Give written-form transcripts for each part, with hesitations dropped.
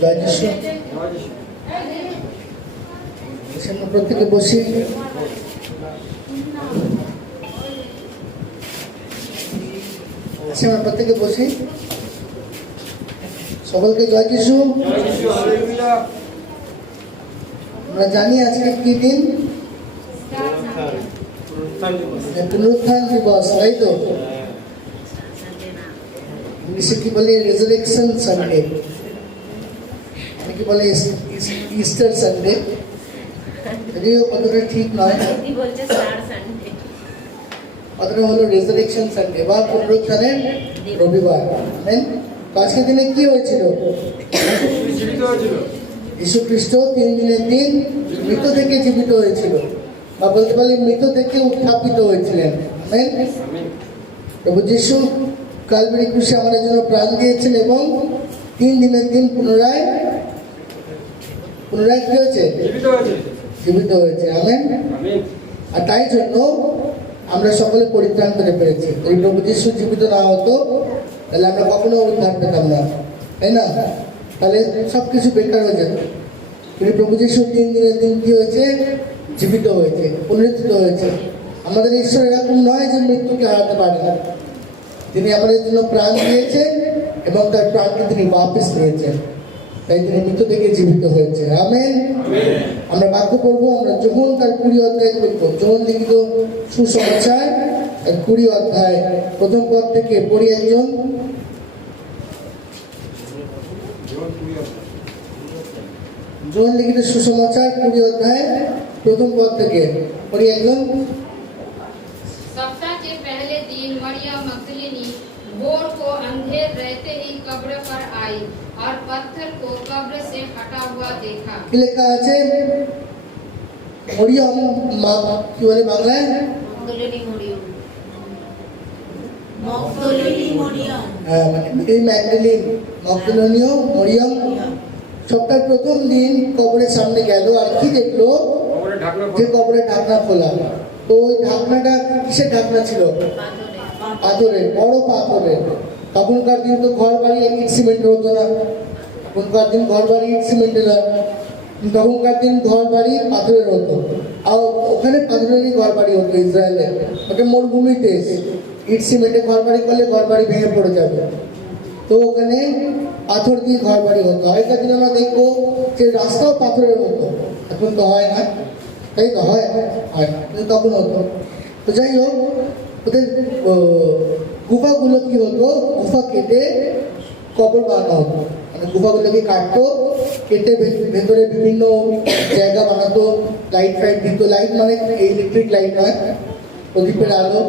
জয় যিশু। প্রত্যেকে বসি। আমরা প্রত্যেকে বসি। সকলকে জয় যিশু। আমরা জানি আজকে কি দিন? পুনরুত্থান দিবস, তাই তো? ইংলিশে কি বলে? রেজারেকশন সানডে, কি বলে ইস্টার সানডে, যদিও কতটা ঠিক নয়, কতটা হলো রেজারেকশন সানডে বা পুনরুত্থানের রবিবার। আজকের দিনে কি হয়েছিল? যীশু খ্রিস্ট 3 দিনের দিন মৃত থেকে জীবিত হয়েছিল, বা বলতে পারি মৃত থেকে উত্থাপিত হয়েছিলেন। প্রভু যীশু কালভারি ক্রুশে আমাদের জন্য প্রাণ দিয়েছেন এবং 3 দিনের দিন পুনরায় কি হয়েছে? জীবিত হয়েছে। আমেন। আর তাই জন্য আমরা সকলে পরিত্রাণ করে পেরেছি। যদি প্রভু যীশু জীবিত না হতো তাহলে আমরা কখনো উদ্ধার পেতাম না, তাই না? তাহলে সবকিছু বেকার হয়ে যেত। কিন্তু প্রভু যীশু 3 দিনের দিন কি হয়েছে? জীবিত হয়েছে, পুনরুত্থিত হয়েছে। আমাদের ঈশ্বর এরকম নয় যে মৃত্যুকে হারাতে পারে না। তিনি আমাদের জন্য প্রাণ দিয়েছেন এবং তার প্রাণকে তিনি বাপস নিয়েছেন, তাই তিনি মৃত থেকে জীবিত হয়েছে। আমেন। আমরা বাক্য পড়বো। আমরা যোহন তার 20 অধ্যায় পড়বো। যোহন লিখিত সুসমাচার 20 অধ্যায় প্রথম পদ থেকে পড়ি। একজন যোহন লিখিত সুসমাচার 20 অধ্যায় প্রথম পদ থেকে পড়ি। একজন। सप्ताह के पहले दिन मरियम मगदलिनी भोर को अंधेर रहते ही कब्र पर आई और पत्थर को कब्र से हटा हुआ देखा। কি লেখা আছে? মরিয়ম কি বলে বাংলায়? মগদলিনীয় মরিয়ম সপ্তাহের প্রথম দিন কবরের সামনে গেল আর কি দেখলো? যে কবরের ঢাকনা খোলা। তো ওই ঢাকনাটা কিসের ঢাকনা ছিল? পাথরের, বড় পাথরের। তখনকার দিন তো ঘর বাড়ি ইট সিমেন্ট হতো না। তখনকার দিন ঘর বাড়ি ইট সিমেন্টের না, তখনকার দিন ঘর বাড়ি পাথরের হতো। আর ওখানে পাথরেরই ঘর বাড়ি হতো ইসরায়েলে। ওটা মরুভূমিতে ইট সিমেন্টে ঘর বাড়ি করলে ঘর বাড়ি ভেঙে পড়ে যাবে, তো ওখানে পাথর দিয়ে ঘর বাড়ি হতো। আগেকার দিন আমরা দেখবো যে রাস্তাও পাথরের হতো, এখন তো হয় না, তাই তো? হয়, তখন হতো। তো যাই হোক, ওদের গুফাগুলো কি হতো? গুফা কেটে কবর বানানো হতো। মানে গুফাগুলোকে কাটতো, কেটে ভেতরে বিভিন্ন জায়গা বানাতো, লাইট ফাইট দিত। লাইট মানে ইলেকট্রিক লাইট নয়, প্রদীপের আলো,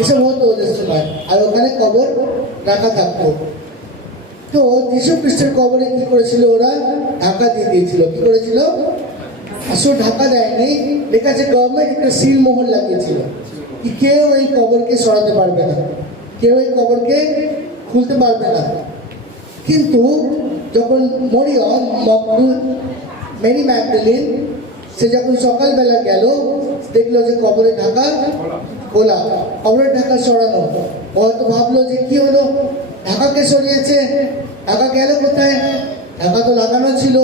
এসব হতো ওদের সময়। আর ওখানে কবর রাখা থাকতো। তো যীশু খ্রিস্টের কবরে কি করেছিল? ওরা ঢাকা দিয়ে দিয়েছিল। কি করেছিল? আসলে ঢাকা দেয়নি, লেখা আছে গভর্নমেন্ট একটা সিল মোহর লাগিয়েছিল কি কেউ এই কবরকে সরাতে পারবে না, কেউ এই কবরকে খুলতে পারবে না। কিন্তু যখন মরিয়ম মেরি ম্যাগদালিন সে যখন সকালবেলা গেল, দেখলো যে কবরের ঢাকা খোলা, কবরের ঢাকা সরানো। ও হয়তো ভাবলো যে কি হলো, ঢাকাকে সরিয়েছে, ঢাকা গেল কোথায়? ঢাকা তো লাগানো ছিল,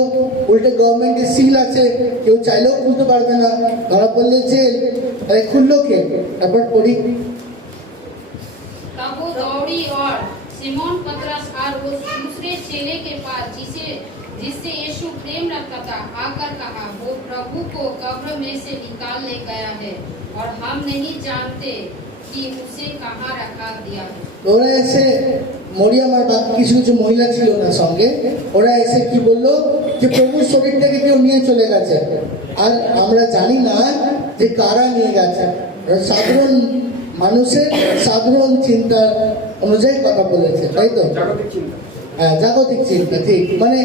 উল্টে গভর্নমেন্টের সিল আছে, কেউ চাইলেও খুলতে পারবে না, ধরা পড়লে জেল। আরে খুললো কে? তারপর পড়ি। तब वो दौड़ी और सिमोन पतरस और उस दूसरे चेले के पास जिससे यीशु प्रेम रखता था आकर कहा, वो प्रभु को कब्र में से निकाल ले गया है और हम नहीं जानते कि उसे कहाँ रखा दिया है। ওরা এসে মরিয়ম আর বাকি কিছু কিছু মহিলা ছিল না সঙ্গে, ওরা এসে কি বললো যে প্রভুর শরীর থেকে কেউ নিয়ে চলে গেছে, আর আমরা জানি না যে কারা নিয়ে গেছে। সাধারণ মানুষের সাধারণ চিন্তা অনুযায়ী কথা বলেছে, তাই তো? হ্যাঁ, জাগতিক চিন্তা, ঠিক। মানে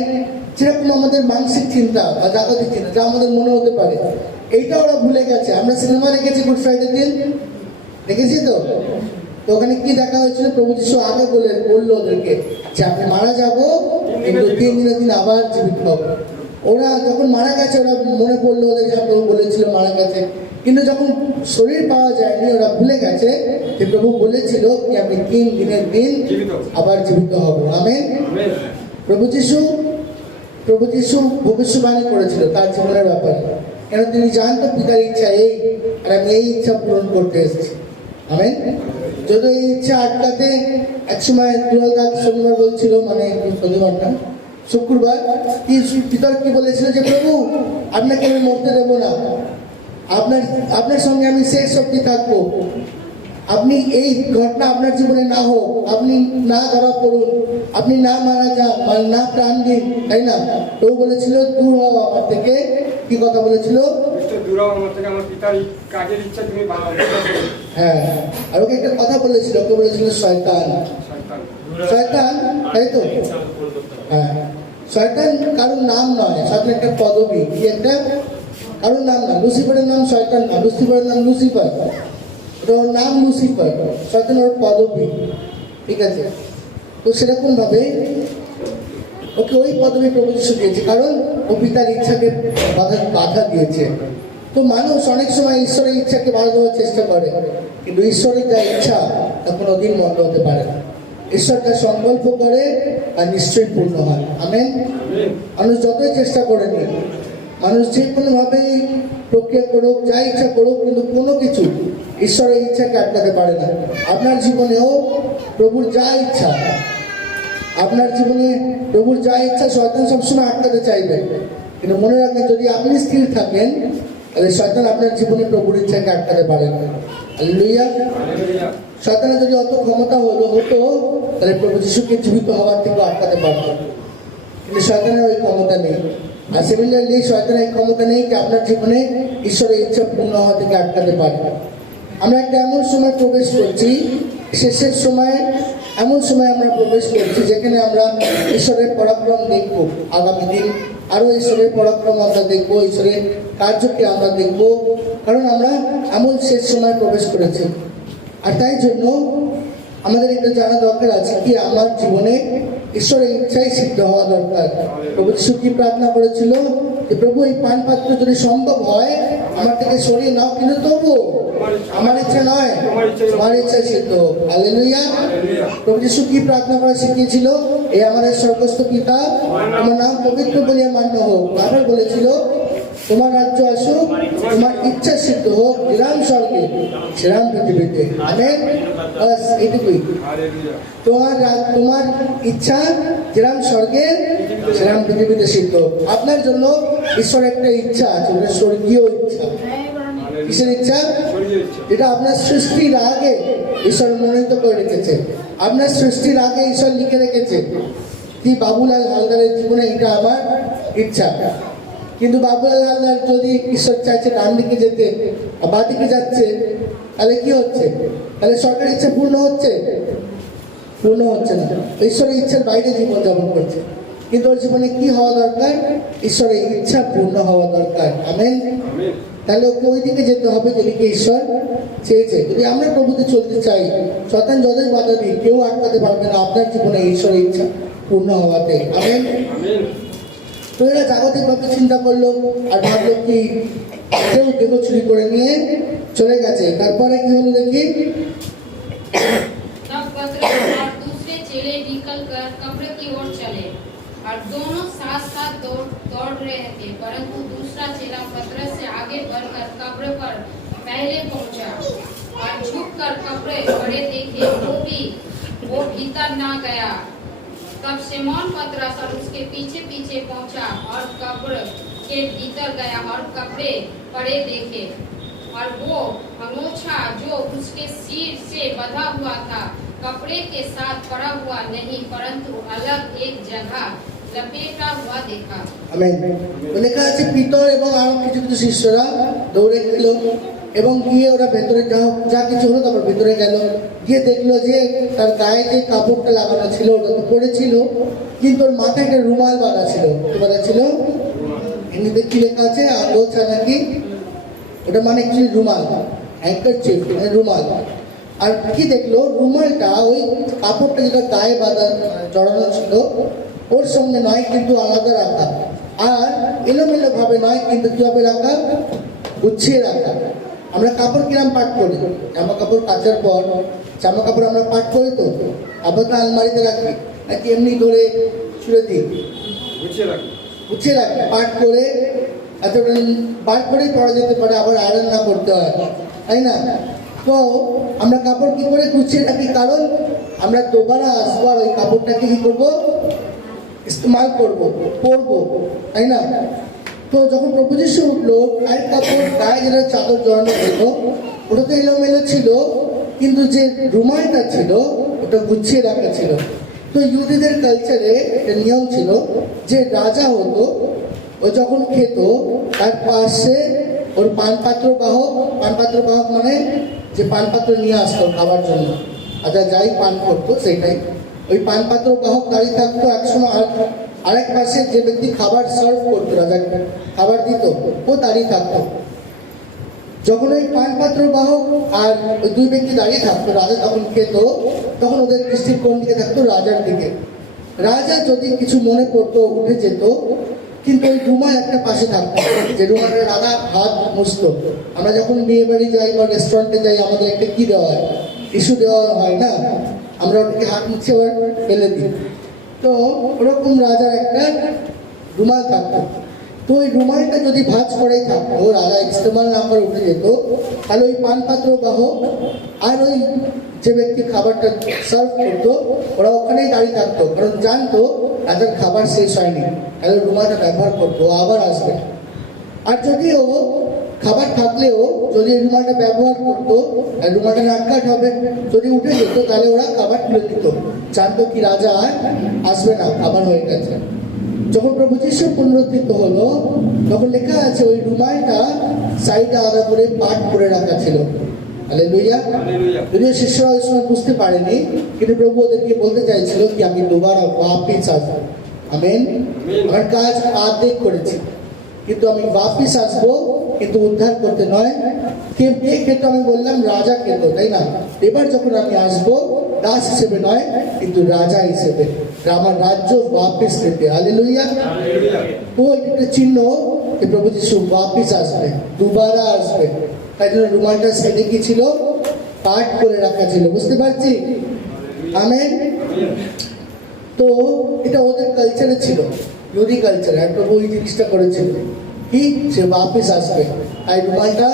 যেরকম আমাদের মানসিক চিন্তা বা জাগতিক চিন্তা যা আমাদের মনে হতে পারে, এইটা ওরা ভুলে গেছে। আমরা সিনেমা দেখেছি গুড ফ্রাইডে দিন, দেখেছি তো? তো ওখানে কি দেখা হয়েছিল? প্রভু যীশু আগে বললো ওদেরকে যে আমি মারা যাবো, কিন্তু 3 দিনের দিন আবার জীবিত হবো। ওরা যখন মারা গেছে, ওরা মনে পড়লো ওদের যা প্রভু বলেছিল মারা গেছে, কিন্তু যখন শরীর পাওয়া যায়নি ওরা ভুলে গেছে যে প্রভু বলেছিল কি আমি 3 দিনের দিন আবার জীবিত হব। আমেন। প্রভু যীশু প্রভু যিশু ভবিষ্যবাণী করেছিল তার জীবনের ব্যাপারে, কেন তিনি জানতো পিতার ইচ্ছা এই, আর আমি এই ইচ্ছা পূরণ করতে এসেছি। আমেন। যদি এই ইচ্ছা আটকাতে একসময় দুলাল দাস শনিবার বলছিল, মানে শনিবার না, শুক্রবার, কি পিতার কি বলেছিল যে প্রভু আপনাকে আমি মরতে দেবো না, আপনার সঙ্গে আমি শেষ অবধি থাকবো, আপনি এই ঘটনা আপনার জীবনে না হোক, আপনি না ধরা পড়ুন, আপনি না মারা যান, মানে না প্রাণ দিন, তাই না? তো বলেছিল দূর হও আমার থেকে, কি কথা বলেছিল? দূর হও আমার থেকে, আমার পিতার কাজের ইচ্ছা তুমি বানাবে। হ্যাঁ, আর ওকে একটা কথা বলেছিল, ওকে বলেছিল শয়তান। শয়তান, তাই তো? হ্যাঁ, শয়তান কারোর নাম নয়, শয়তান একটা পদবী, কি একটা কারোর নাম না। লুসিফারের নাম শয়তান না, লুসিফারের নাম লুসিফার, ওর নাম লুসিফার, শয়তান ওর পদবী, ঠিক আছে? তো সেরকম ভাবে ওকে ওই পদবী প্রভু যিশু দিয়েছে, কারণ ও পিতার ইচ্ছাকে বাধা দিয়েছে। তো মানুষ অনেক সময় ঈশ্বরের ইচ্ছাকে বাধা দেওয়ার চেষ্টা করে, কিন্তু ঈশ্বরের যা ইচ্ছা তা কোনোদিন বন্ধ হতে পারে না। ঈশ্বর যা সংকল্প করে তা নিশ্চয়ই পূর্ণ হয়। আমেন। মানুষ যতই চেষ্টা করে নিক, মানুষ যে কোনোভাবেই প্রক্রিয়া করুক, যা ইচ্ছা করুক, কিন্তু কোনো কিছু ঈশ্বরের ইচ্ছাকে আটকাতে পারে না। আপনার জীবনেও প্রভুর যা ইচ্ছা, আপনার জীবনে প্রভুর যা ইচ্ছা শয়তান সবসময় আটকাতে চাইবে, কিন্তু মনে রাখবেন যদি আপনি স্থির থাকেন তাহলে শয়তান আপনার জীবনে প্রভুর ইচ্ছাকে আটকাতে পারে না। হালেলুয়া। শয়তানের যদি অত ক্ষমতা হতো তাহলে প্রভু যিশুকে জীবিত হওয়ার থেকে আটকাতে পারত, কিন্তু শয়তানের ওই ক্ষমতা নেই। আর সিমিলারলি শয়তানের এই ক্ষমতা নেই যে আপনার জীবনে ঈশ্বরের ইচ্ছা পূর্ণ হওয়া থেকে আটকাতে পারে। আমরা একটা এমন সময় প্রবেশ করছি, শেষের সময়, এমন সময় আমরা প্রবেশ করছি যেখানে আমরা ঈশ্বরের পরাক্রম দেখব। আগামী দিন আরো ঈশ্বরের পরাক্রম আমরা দেখবো, ঈশ্বরের কার্যকে আমরা দেখবো, কারণ আমরা এমন শেষ সময় প্রবেশ করেছি। আর তাই জন্য আমাদের এটা জানা দরকার আছে কি আমার জীবনে ঈশ্বরের ইচ্ছাই সিদ্ধ হওয়া দরকার। প্রভু যিশু কি প্রার্থনা করেছিল যে প্রভু এই পান পাত্র যদি সম্ভব হয় আমার থেকে সরিয়ে নাও, কিন্তু তবু আমার ইচ্ছা নয় তোমার ইচ্ছা সিদ্ধ। হালেলুয়া। প্রভু যিশু কি প্রার্থনা করা শিখিয়েছিল? এই আমাদের স্বর্গস্থ পিতা, তোমার নাম পবিত্র বলিয়া মান্য হোক। আবার বলেছিল তোমার রাজ্য আসুক, তোমার ইচ্ছা সিদ্ধ হোক, যেরাম স্বর্গে সেরাম পৃথিবীতে। আমেন। বাস এইটুকুই। তোমার ইচ্ছা যেরাম স্বর্গে সেরাম পৃথিবীতে সিদ্ধ। আপনার জন্য ঈশ্বর একটা ইচ্ছা আছে, ওটা স্বর্গীয় ইচ্ছা। কিসের ইচ্ছা? এটা আপনার সৃষ্টির আগে ঈশ্বর মনোনীত করে রেখেছে। আপনার সৃষ্টির আগে ঈশ্বর লিখে রেখেছে কি বাবুলাল হালদারের জীবনে এটা আমার ইচ্ছা। কিন্তু বাবুলাল হালদার যদি ঈশ্বর চাইছে ডান দিকে যেতে, বাঁ দিকে যাচ্ছে, তাহলে কি হচ্ছে? তাহলে সরকারের ইচ্ছা পূর্ণ হচ্ছে? পূর্ণ হচ্ছে না। ঈশ্বরের ইচ্ছার বাইরে জীবনযাপন করছে। কিন্তু ওর জীবনে কি হওয়া দরকার? ঈশ্বরের ইচ্ছা পূর্ণ হওয়া দরকার। আমেন। তাহলে ওকে ওই দিকে যেতে হবে যেদিকে ঈশ্বর চেয়েছে। যদি আমরা প্রভুতে চলতে চাই, শয়তান যতই বাধা দিই কেউ আটকাতে পারবে না আপনার জীবনে ঈশ্বরের ইচ্ছা পূর্ণ হওয়াতে। আমেন। তো এরা জাগতিকভাবে চিন্তা করলো আর ভাবলো কি কেউ দেহ চুরি করে নিয়ে চলে গেছে। তারপরে কি হলো দেখি, तब पतरस और दूसरे चेले निकलकर कब्र की ओर चले और दोनों साथ साथ दौड़ रहे थे, परंतु दूसरा चेला पतरस से आगे बढ़कर कब्र पर पहले पहुंचा और झुककर कब्र खड़े देखे, वो भीतर ना गया। तब सिमोन पतरस और उसके पीछे पीछे पहुंचा और कब्र के भीतर गया और कपड़े पड़े देखे, और वो अंगोछा जो उसके सिर से बंधा हुआ था कपड़े के साथ पड़ा हुआ नहीं, परंतु अलग एक जगह लपेटा हुआ देखा। আমেন। লেখা আছে পিতর এবং আরো কিছু কিছু শিষ্যরা দৌড়ে গেল এবং গিয়ে ওরা ভেতরে যা কিছু হলো তারপর ভেতরে গেল, গিয়ে দেখলো যে তার গায়ে যে কাপড়টা লাগানো ছিল ওটা তো পড়েছিল, কিন্তু ওর মাথায় একটা রুমাল বাঁধা ছিল। কি বাঁধা ছিল? হিন্দিতে কি লেখা আছে? আঙ্গোছা নাকি? ওটা মানে অ্যাকচুয়ালি রুমাল, হ্যাঙ্কারচিফ মানে রুমাল। আর কি দেখলো? রুমালটা ওই কাপড়টা যেটা গায়ে বাঁধা জড়ানো ছিল ওর সঙ্গে নয়, কিন্তু আলাদা রাখা। আর এলোমেলো ভাবে নয়, কিন্তু কিভাবে রাখা? গুছিয়ে রাখা। আমরা কাপড় কিরাম পাট করি, জামা কাপড় কাচার পর জামা কাপড় আমরা পাট করি তো, আবার তো আলমারিতে রাখি নাকি এমনি ধরে ছুঁড়ে দিই? গুছিয়ে রাখে, পাঠ করে এতটা বার করেই পড়া যেতে পারে, আবার আয়রন না করতে হয়, তাই না? তো আমরা কাপড় কি করে গুছিয়ে রাখি? কারণ আমরা দুবারা আসবো আর ওই কাপড়টাকে কি করবো? ইস্তেমাল করবো, পরবো, তাই না? তো যখন প্রভু যিশু উঠলো, গায়ের কাপড়, গায়ে যেটা চাদর জড়ানো হতো ওটা তো এলোমেলো ছিল, কিন্তু যে রুমালটা ছিল ওটা গুছিয়ে রাখা ছিল। তো ইহুদিদের কালচারে একটা নিয়ম ছিল যে রাজা হতো, ও যখন খেত তার পাশে ওর পানপাত্র বাহক মানে যে পানপাত্র নিয়ে আসতো খাবার জন্য, আচ্ছা যাই পান করতো সেটাই, ওই পানপাত্র বাহক দাঁড়িয়ে থাকতো একসময়। আরেক পাশে যে ব্যক্তি খাবার সার্ভ করতো, রাজাকে খাবার দিত, ও দাঁড়িয়ে থাকতো। যখন ওই পানপাত্র বাহক আর ওই দুই ব্যক্তি দাঁড়িয়ে থাকতো, রাজা তখন খেত, তখন ওদের দৃষ্টি কোন দিকে থাকতো? রাজার দিকে। রাজা যদি কিছু মনে করতো উঠে যেত, কিন্তু ওই রুমাল একটা পাশে থাকতো, যে রুমালের রাজা হাত মুছতো। আমরা যখন বিয়ে বাড়ি যাই বা রেস্টুরেন্টে যাই, আমাদের একটা কি দেওয়া হয়? টিস্যু দেওয়া হয় না? আমরা ওটাকে হাত মুছে আবার ফেলে দিই। তো ওরকম রাজার একটা রুমাল থাকতো। তো ওই রুমালটা যদি ভাঁজ করেই থাকতো, রাজা ইস্তেমাল না করে উঠে যেত, তাহলে ওই পানপাত্র বাহক আর ওই যে ব্যক্তি খাবারটা সার্ভ করতো ওরা ওখানেই দাঁড়িয়ে থাকতো, কারণ জানতো রাজার খাবার শেষ হয়নি, তাহলে রুমালটা ব্যবহার করতো, আবার আসবে। আর যদিও খাবার থাকলেও যদি এই রুমালটা ব্যবহার করতো, রুমালটা নাটকাট হবে, যদি উঠে যেত তাহলে ওরা খাবার তুলে দিত, জানতো কি রাজা আর আসবে না, খাবার হয়ে গেছে। যখন প্রভু যিশু পুনরুত্থিত হলো, তখন লেখা আছে ওই রুমালটা সাইডে আলাদা করে পাট করে রাখা ছিল। হালেলুয়া। যদিও শিষ্যরা ওই সময় বুঝতে পারেনি, কিন্তু প্রভু ওদেরকে বলতে চাইছিল কি আমি দুবারা ওয়াপিস আসবো। আমেন। আমার কাজ আর্ধেক করেছি, কিন্তু আমি ওয়াপিস আসবো, কিন্তু উদ্ধার করতে নয়। কে খেতো? আমি বললাম রাজা খেতো, তাই না? এবার যখন আমি আসবো দাস হিসেবে নয়, কিন্তু রাজা হিসেবে, আমার রাজ্য ওয়াপিস পেতে। হালেলুয়া। তো একটা চিহ্ন যে প্রভু যিশু ওয়াপিস আসবে, দুবারা আসবে। তাই জন্য রুমালটা সাইডে কি ছিল? পাঠ করে রাখা ছিল। বুঝতে পারছি? আমেন। তো এটা ওদের কালচারে ছিল, ইহুদি কালচারে, আর প্রভু এই জিনিসটা করেছিল কি? সে ওয়াপিস আসবে। আর রুমালটা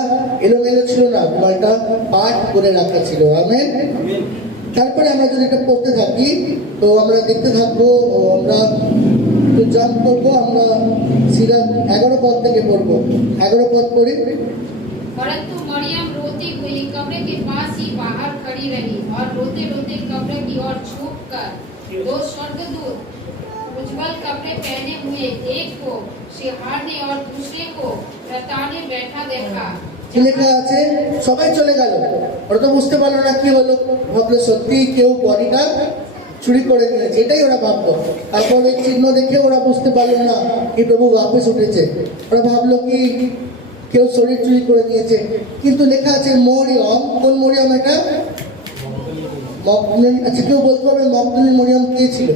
এলোমেলো ছিল না, রুমালটা পাঠ করে রাখা ছিল। আমেন। তারপরে আমরা যদি এটা পড়তে থাকি, তো আমরা দেখতে থাকবো, আমরা তো জাম্প করবো, আমরা সিরা 11 পদ থেকে পড়বো। 11 পদ পড়ি। परंतु मरियम रोती हुई कब्र के पास ही बाहर खड़ी रही और रोते रोते कब्र की ओर झुक कर दो स्वर्गदूत उज्जवल कपड़े पहने हुए एक को सिहारने और दूसरे को रताने बैठा देखा। কি লেখা আছে? সবাই চলে গেল, ওরা তো বুঝতে পারলো না কি হলো, ভাবলো সত্যি কেউ বডিটা চুরি করে নিয়েছে, এটাই ওরা ভাবলো। তারপর এই চিহ্ন দেখে ওরা বুঝতে পারলো না কি প্রভু ওয়াপিস উঠেছে, ওরা ভাবলো কি কেউ শরীর চুরি করে নিয়েছে। কিন্তু লেখা আছে মরিয়ম। কোন মরিয়ম এটা? মগদলিনী। আচ্ছা, কেউ বলতে পারবে মগদলিনী মরিয়ম কে ছিল?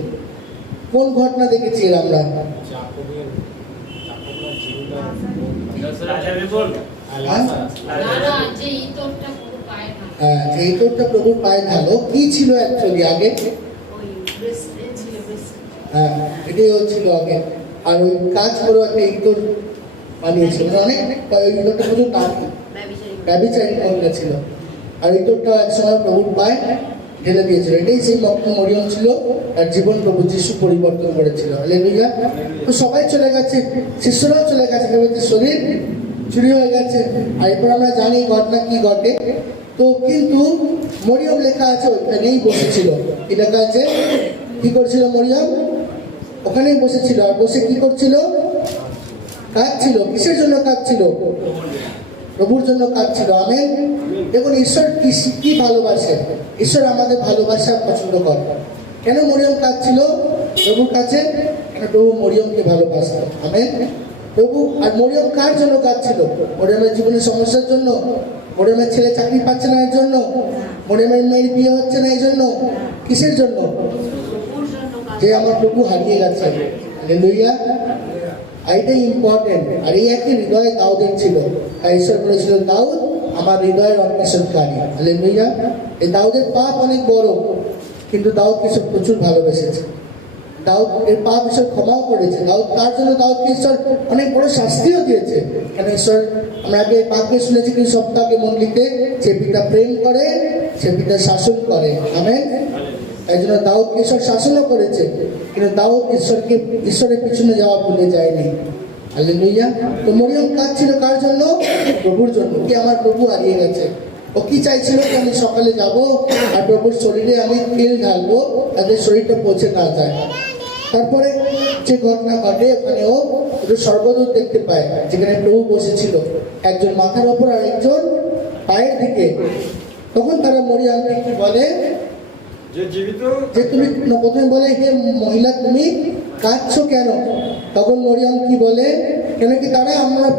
কোন ঘটনা দেখেছি আমরা? नाना जे इतोटा पुरु पाए ना হ্যাঁ, এই তোরটা প্রভুর পায়ে ঢালো। কি ছিল অ্যাকচুয়ালি আগে? ওই ব্রেসলেট ছিল, ব্রেসলেট। হ্যাঁ, এটাই হচ্ছিল আগে। আর ওই কাজ করে একটা ইতর বানিয়েছিল, অনেক ওই ইতরটা প্রচুর টাকি ব্যবিচারী মহিলা ছিল। আর ইতরটা একসময় প্রভুর পায়ে ঢেলে দিয়েছিল। এটাই সেই মরিয়ম ছিল, তার জীবন প্রভু যিশু পরিবর্তন করেছিল। হালেলুয়া। তো সবাই চলে গেছে, শিষ্যরাও চলে গেছে, তাদের শরীর চুরি হয়ে গেছে। আর এরপর আমরা জানি ঘটনা কি ঘটে। তো কিন্তু মরিয়ম লেখা আছে ওইখানেই বসেছিল। কি লেখা আছে? কি করছিল মরিয়ম? ওখানেই বসেছিল। আর বসে কি করছিল? কাঁদছিল। কিসের জন্য কাঁদছিল? প্রভুর জন্য কাঁদছিল। আমেন। দেখুন, ঈশ্বর কি ভালোবাসে। ঈশ্বর আমাদের ভালোবাসা পছন্দ করে। কেন মরিয়ম কাঁদছিল প্রভুর কাছে? কেন প্রভু মরিয়মকে ভালোবাসত। আমেন। প্রভু আর মরিয়ম কার জন্য কাঁদছিল? মরিয়মের জীবনের সমস্যার জন্য? মরিয়মের ছেলে চাকরি পাচ্ছে না এর জন্য? মরিয়মের মেয়ের বিয়ে হচ্ছে না এই জন্য? কিসের জন্য? যে আমার প্রভু হারিয়ে গেছে। হালেলুয়া। এইটাই ইম্পর্টেন্ট। আর এই একই হৃদয় দাউদের ছিল। আর ঈশ্বর বলেছিল দাউদ আমার হৃদয়ের অন্বেষণকারী। হালেলুয়া। এই দাউদের পাপ অনেক বড়, কিন্তু দাউদ কিছু প্রচুর ভালোবেসেছে। দাউদ এর পাপ ঈশ্বর ক্ষমাও করেছে। তার জন্য দাউদকে ঈশ্বর অনেক বড় শাস্তিও দিয়েছে। কেন ঈশ্বর, আমরা আগে বাক্যে শুনেছি কিন্তু সপ্তাহে মন্দিরে যে পিতা প্রেম করে সে পিতা শাসন করে। আমেন। এই জন্য দাউদকে ঈশ্বর শাসনও করেছে, কিন্তু দাউদ ঈশ্বরের পিছনে যাওয়া ভুলে যায়নি। হালেলুয়া। তো মরিয়ম কাঁদছিল কার জন্য? প্রভুর জন্য। কি আমার প্রভু হারিয়ে গেছে। ও কি চাইছিল? যে আমি সকালে যাব আর প্রভুর শরীরে আমি তেল ঢালবো, তাদের শরীরটা পচে না যায়। তারপরে যে ঘটনা ঘটে, ওখানে ও একটু স্বর্গদূত দেখতে পায়, যেখানে প্রভু বসেছিল, একজন মাথার ওপর আর একজন পায়ের দিকে। তখন তারা মরিয়মকে কি বলে? যে জীবিত, যে তুমি, প্রথমে বলে, হে মহিলা তুমি কাঁদছো কেন? তখন মরিয়ম কি বলে? কেন কি তারা আমার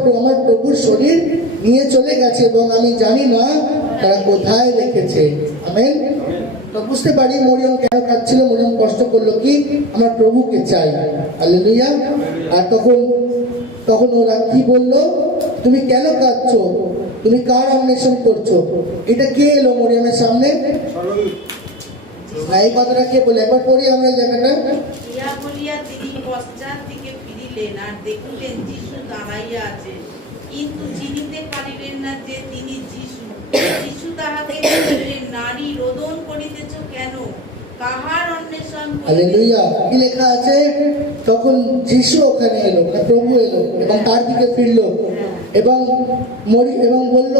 প্রভুর শরীর নিয়ে চলে গেছে এবং আমি জানি না তারা কোথায় রেখেছে। আমেন। তো বুঝতে পারি মরিয়ম কেন কাঁদছিল। মরিয়ম কষ্ট করলো কি? আমার প্রভুকে চাই। হালেলুয়া। আর তখন ওরা কি বললো? তুমি কেন কাঁদছো? তুমি কার অন্বেষণ করছো? এটা কে এলো মরিয়মের সামনে? এই কথাটা কে বলে? একবার পড়ি আমরা জায়গাটা। ইয়া বলিয়া তিনি পশ্চাৎ দিকে ফিরিলেন আর দেখিলেন যিশু দাঁড়াইয়া আছেন, কিন্তু চিনিতে পারিলেন না যে তিনি যিশু। যিশু তাহাকে বলিলেন, নারী, রোদন করিতেছ কেন? কাহার অন্বেষণ করিতেছ? হালেলুয়া। কি লেখা আছে? তখন যিশু ওখানে এলো, প্রভু এলো এবং তার দিকে ফিরলো এবং বলল,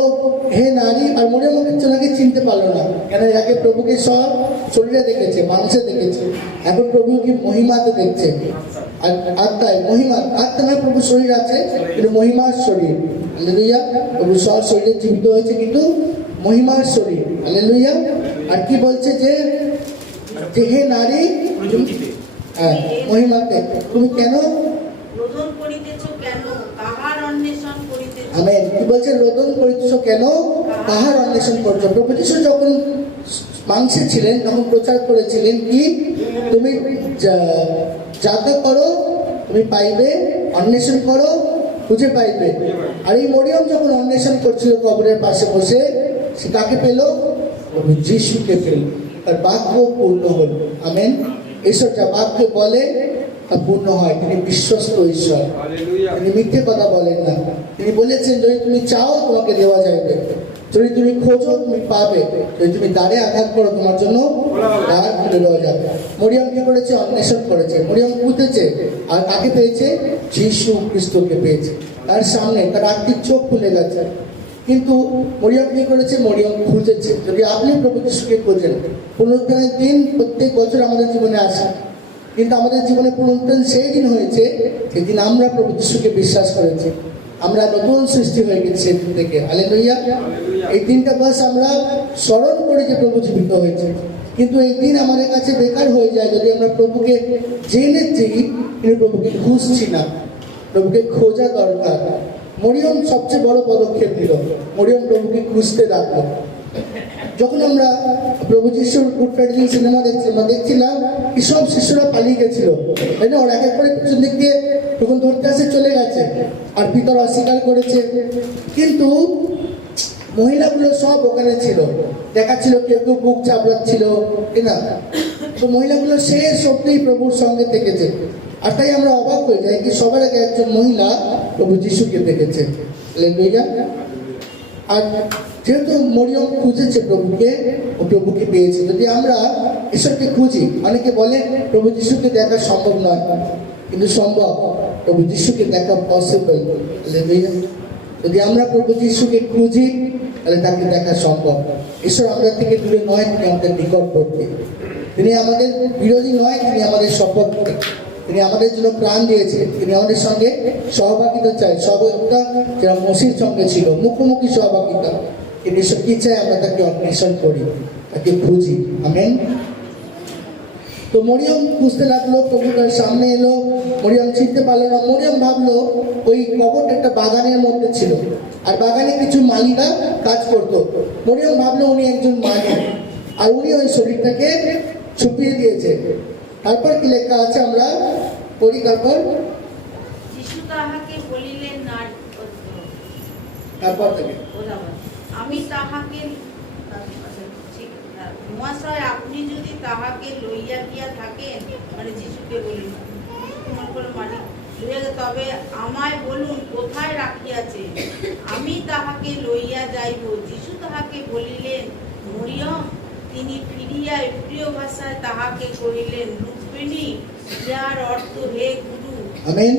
হে নারী। আর মরিয়ম ওনাকে চিনতে পারলো না, কেন এর আগে প্রভুকে সব শরীরে দেখেছে, মানুষে দেখেছে। এখন প্রভু কি মহিমাতে দেখছে, আর আত্মায় মহিমা। আত্মা নয়, প্রভু শরীর আছে কিন্তু মহিমার শরীর। হালেলুয়া। প্রভু সব শরীরে জীবিত হয়েছে কিন্তু মহিমার শরীর। হালেলুয়া। আর কি বলছে? যে হে নারী, হ্যাঁ, মহিমাতে তুমি কেন রোদন করিতেছ কেন? কাহার অন্বেষণ করিতেছ? আমেন। কি বলছে? রোদন করিতেছ কেন? কাহার অন্বেষণ করছো? প্রভু যিশু যখন মাংসে ছিলেন তখন প্রচার করেছিলেন কি? তুমি যাত্রা করো, তুমি পাইবে, অন্বেষণ করো, খুঁজে পাইবে। আর এই মরিয়ম যখন অন্বেষণ করছিল কবরের পাশে বসে, সে কাকে পেল? প্রভু যিশুকে পেল। তার বাক্য পূর্ণ হল। আমেন। ঈশ্বর যা বাক্য বলে তা পূর্ণ হয়। তিনি বিশ্বস্ত ঈশ্বর, তিনি মিথ্যে কথা বলেন না। তিনি বলেছেন, যদি তুমি চাও তোমাকে দেওয়া যাবে, যদি তুমি খোঁজো তুমি পাবে, যদি তুমি দ্বারে আঘাত করো তোমার জন্য দ্বার খুলে দেওয়া যাবে। মরিয়ম কি করেছে? অন্বেষণ করেছে। মরিয়ম খুঁজেছে, আর কাকে পেয়েছে? যিশু খ্রিস্টকে পেয়েছে। তার সামনে তার আত্মিক চোখ খুলে গেছে। কিন্তু মরিয়ম কি করেছে? মরিয়ম খুঁজেছে। যদি আপনি প্রভু যিশুকে খোঁজেন, পুনরুত্থানের দিন প্রত্যেক বছর আমাদের জীবনে আসে, কিন্তু আমাদের জীবনে পুনরুত্থান সেই দিন হয়েছে যেদিন আমরা প্রভু যিশুকে বিশ্বাস করেছি। আমরা নতুন সৃষ্টি হয়ে গেছি সেদিন থেকে। হালেলুয়া। এই দিনটা বাস আমরা স্মরণ করি যে প্রভু জীবিত হয়েছে, কিন্তু এই দিন আমাদের কাছে বেকার হয়ে যায় যদি আমরা প্রভুকে জেনেছি কিন্তু প্রভুকে খুঁজছি না। প্রভুকে খোঁজা দরকার। মরিয়ম সবচেয়ে বড় পদক্ষেপ নিল। মরিয়ম প্রভুকে খুঁজতে লাগলো। যখন আমরা প্রভু যিশুর গুড ফ্রাইডে সিনেমা দেখছিলাম কি সব শিশুরা পালিয়ে গেছিল, তাই না? ওরা এক এক করে পিছন দিক দিয়ে তখন ধরতে আসে চলে গেছে, আর পিতর অস্বীকার করেছে। কিন্তু মহিলাগুলো সব ওখানে ছিল, দেখাচ্ছিল, কেউ কেউ বুক চাপড়াচ্ছিল, তাই না? তো মহিলাগুলো শেষ অব্দি প্রভুর সঙ্গে থেকেছে। আর তাই আমরা অবাক হয়ে যাই কি সবার আগে একজন মহিলা প্রভু যিশুকে দেখেছে। আর যেহেতু মরিয়ম খুঁজেছে প্রভুকে, ও প্রভুকে পেয়েছে। যদি আমরা ঈশ্বরকে খুঁজি, অনেকে বলে প্রভু যিশুকে দেখা সম্ভব নয়, কিন্তু সম্ভব। প্রভু যিশুকে দেখা পসিবল। যদি আমরা প্রভু যিশুকে খুঁজি তাহলে তাকে দেখা সম্ভব। ঈশ্বর আমাদের থেকে দূরে নয়, তিনি আমাদের নিকটবর্তী। তিনি আমাদের বিরোধী নয়, তিনি আমাদের সপক্ষে। তিনি আমাদের জন্য প্রাণ দিয়েছে। তিনি আমাদের সঙ্গে সহভাগিতা চাই, সহভাগিতা যেটা মসির সঙ্গে ছিল, মুখোমুখি সহভাগিতা। কিন্তু ঈশ্বর কি চাই? আমরা তাকে অন্বেষণ করি, তাকে খুঁজি। আমেন। তো মরিয়ম খুঁজতে লাগলো, প্রভু তার সামনে এলো। মরিয়ম চিনতে পারলো না। মরিয়ম ভাবলো ওই কবরটা একটা বাগানের মধ্যে ছিল, আর বাগানে কিছু মালিরা কাজ করতো। মরিয়ম ভাবলো উনি একজন মালিক, আর উনি ওই শরীরটাকে ছুপিয়ে দিয়েছে। তারপর কি লেখা আছে আমরা পড়ি। তারপর যিশু তাহাকে বলিলেন, তারপর থেকে আমি তাহাকে মহাশয় আপনি যদি তাহাকে লইয়া গিয়া থাকেন, মানে যিশুকে বলেন, তোমার কোনো মালিক লইয়া গে- তবে আমায় বলুন কোথায় রাখিয়াছে, আমি তাহাকে লইয়া যাইব। যিশু তাহাকে বলিলেন, মরিয়ম। তিনি ফিরিয়া প্রিয় ভাষায় তাহাকে কহিলেন, রূপিণী, যার অর্থ হে গুরু। আমেন।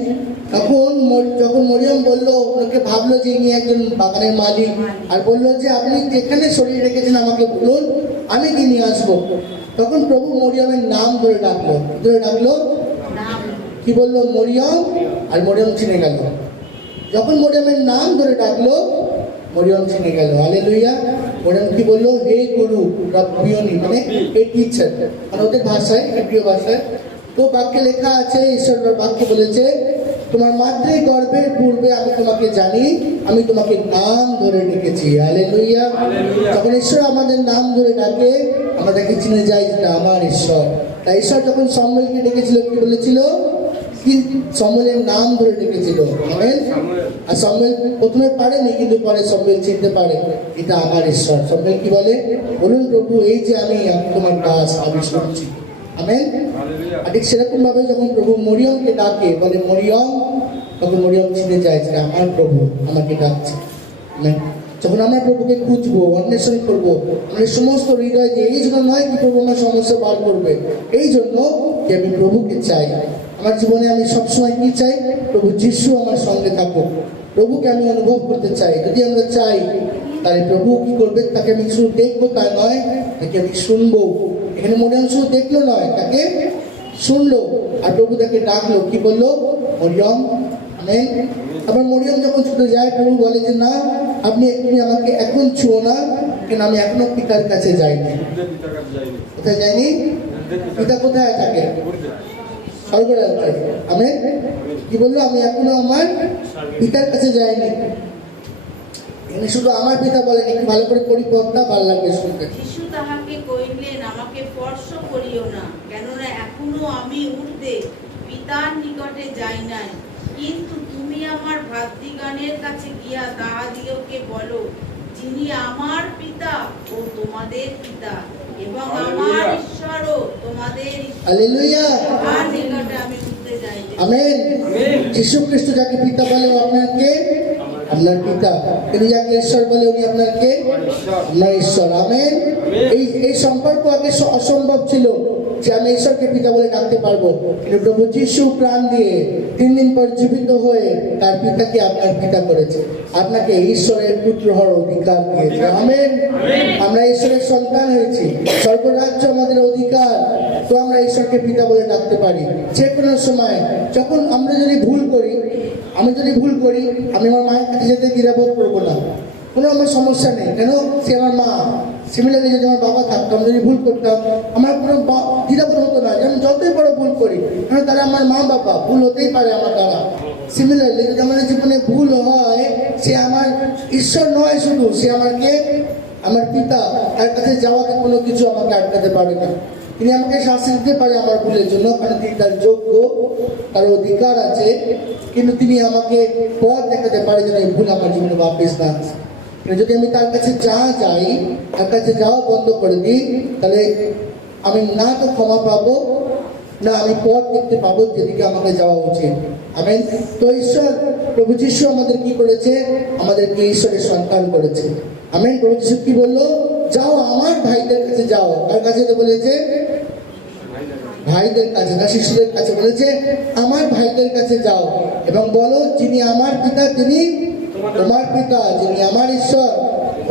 যখন মরিয়ম বলল, ওনাকে ভাবলো যে ইনি একজন বাগানের মালিক, আর বললো যে আপনি যেখানে সরিয়ে রেখেছেন আমাকে বলুন, আমি কি নিয়ে আসবো। তখন প্রভু মরিয়মের নাম ধরে ডাকলো, নাম কি বললো? মরিয়ম। আর মরিয়ম চিনে গেল। যখন মরিয়মের নাম ধরে ডাকলো, মরিয়ম চিনে গেল। হালেলুয়া। মরিয়ম কি বললো? হে গুরু, রব্বিয়নি, মানে হে টিচার, মানে ওদের ভাষায়, প্রিয় ভাষায়। তো বাক্যে লেখা আছে, ঈশ্বর বাক্যে বলেছে, তোমার মাতৃ গর্ভের পূর্বে আমি তোমাকে জানি, আমি তোমাকে নাম ধরে ডেকেছি। হালেলুয়া। যখন ঈশ্বর আমাদের নাম ধরে ডাকে, আমরা তাকে চিনে যাই যেটা আমার ঈশ্বর। তাই ঈশ্বর যখন শমূয়েলকে ডেকেছিল, কি বলেছিল? কি শমূয়েলের নাম ধরে ডেকেছিল। আমেন। আর শমূয়েল প্রথমে পারেনি, কিন্তু পরে শমূয়েল চিনতে পারে এটা আমার ঈশ্বর। শমূয়েল কি বলে? বলুন প্রভু, এই যে আমি তোমার দাস, আমি শুনছি। আমেন। আর ঠিক সেরকম ভাবে যখন প্রভু মরিয়মকে ডাকে, বলে মরিয়ম, তখন মরিয়ম চিনে যায় যে আমার প্রভু আমাকে ডাকছে। আমেন। যখন আমরা প্রভুকে খুঁজবো, অন্বেষণ করবো, আমাদের সমস্ত হৃদয় যে এই জন্য নয় কি প্রভু আমার সমস্যা বার করবে, এই জন্য যে আমি প্রভুকে চাই। আমার জীবনে আমি সবসময় কি চাই? প্রভু যিশু আমার সঙ্গে থাকুক, প্রভুকে আমি অনুভব করতে চাই। যদি আমরা চাই, তাহলে প্রভু কি করবে? তাকে আমি শুধু দেখবো তা নয়, তাকে আমি শুনবো। এখানে মরিয়ম শুধু দেখলো নয়, তাকে শুনলো। আর প্রভু তাকে ডাকলো, কি বললো? মরিয়ম। আমেন। আবার মরিয়ম যখন ছুটে যায়, প্রভু বলে যে না, তুমি আমাকে এখন ছুঁয়ো না, কেন আমি এখনো পিতার কাছে যাইনি। কোথায় যাইনি? পিতা কোথায় থাকে? স্বর্গরাজ্যে। আমেন। কি বললো? আমি এখনো আমার পিতার কাছে যাইনি। এখানে শুধু আমার পিতা বলেন, একটু ভালো করে পরিপথটা ভালো লাগবে শুনতে। যিশু তাহাকে কহিলেন, আমাকে স্পর্শ করিও না, কেননা এখনো আমি ঊর্ধ্বে পিতার নিকটে যাই নাই। কিন্তু তুমি আমার ভ্রাতৃগণের কাছে গিয়া তাহাদিগকে বলো, যিনি আমার পিতা ও তোমাদের পিতা, এবং আমার ঈশ্বরও তোমাদের ঈশ্বর, হালেলুয়া। তাহার নিকটে আমি ঊর্ধ্বে যাই। আমেন। যীশু খ্রিস্ট যাকে পিতা বলে, ও আপনাকে আপনার পিতা। তিনি যাকে ঈশ্বর বলে, উনি আপনাকে আপনার ঈশ্বর। আমেন। এই সম্পর্ক আগে অসম্ভব ছিল যে আমি ঈশ্বরকে পিতা বলে ডাকতে পারবো, কিন্তু প্রভু যিশু প্রাণ দিয়ে 3 দিন পর জীবিত হয়ে তার পিতাকে আপনার পিতা করেছে, আপনাকে ঈশ্বরের পুত্র হওয়ার অধিকার দিয়েছে। আমেন। আমরা ঈশ্বরের সন্তান হয়েছি, স্বর্গরাজ্য আমাদের অধিকার। তো আমরা ঈশ্বরকে পিতা বলে ডাকতে পারি যে কোনো সময়। যখন আমরা যদি ভুল করি, আমি আমার মায়ের কাছে যেতে দ্বিধাবোধ করবো না, কোনো আমার সমস্যা নেই। কেন? সে আমার মা। সিমিলারলি যদি আমার বাবা থাকতো, আমি যদি ভুল করতাম, আমার কোনো দ্বিধাবোধ হতো না, যেমন যতই বড় ভুল করি, কারণ তারা আমার মা বাবা, ভুল হতেই পারে আমার দ্বারা। সিমিলারলি যদি আমাদের জীবনে ভুল হয়, সে আমার ঈশ্বর নয় শুধু, সে আমাকে আমার পিতা, তার কাছে যাওয়াকে কোনো কিছু আমাকে আটকাতে পারবে না। তিনি আমাকে শাস্তি দিতে পারে আমার ভুলের জন্য, কারণ তিনি তার যোগ্য, তার অধিকার আছে। কিন্তু তিনি আমাকে পথ দেখাতে পারে যেন এই ভুল আমার জীবনে বাপিস না আসে। যদি আমি তার কাছে যাই, তার কাছে যাওয়া বন্ধ করে দিই, তাহলে আমি না তো ক্ষমা পাবো, না আমি পথ দেখতে পাবো যেদিকে আমাকে যাওয়া উচিত। আমেন। তো ঈশ্বর, প্রভু যিশু আমাদের কি করেছে? আমাদেরকে ঈশ্বরের সন্তান করেছে। আমেন। প্রভু যিশু কি বললো? যাও আমার ভাইদের কাছে যাও। কার কাছে তো বলেছে? ভাইদের কাছে না, শিশুদের কাছে বলেছে, আমার ভাইদের কাছে যাও এবং বলো, যিনি আমার পিতা তিনি তোমার পিতা, যিনি আমার ঈশ্বর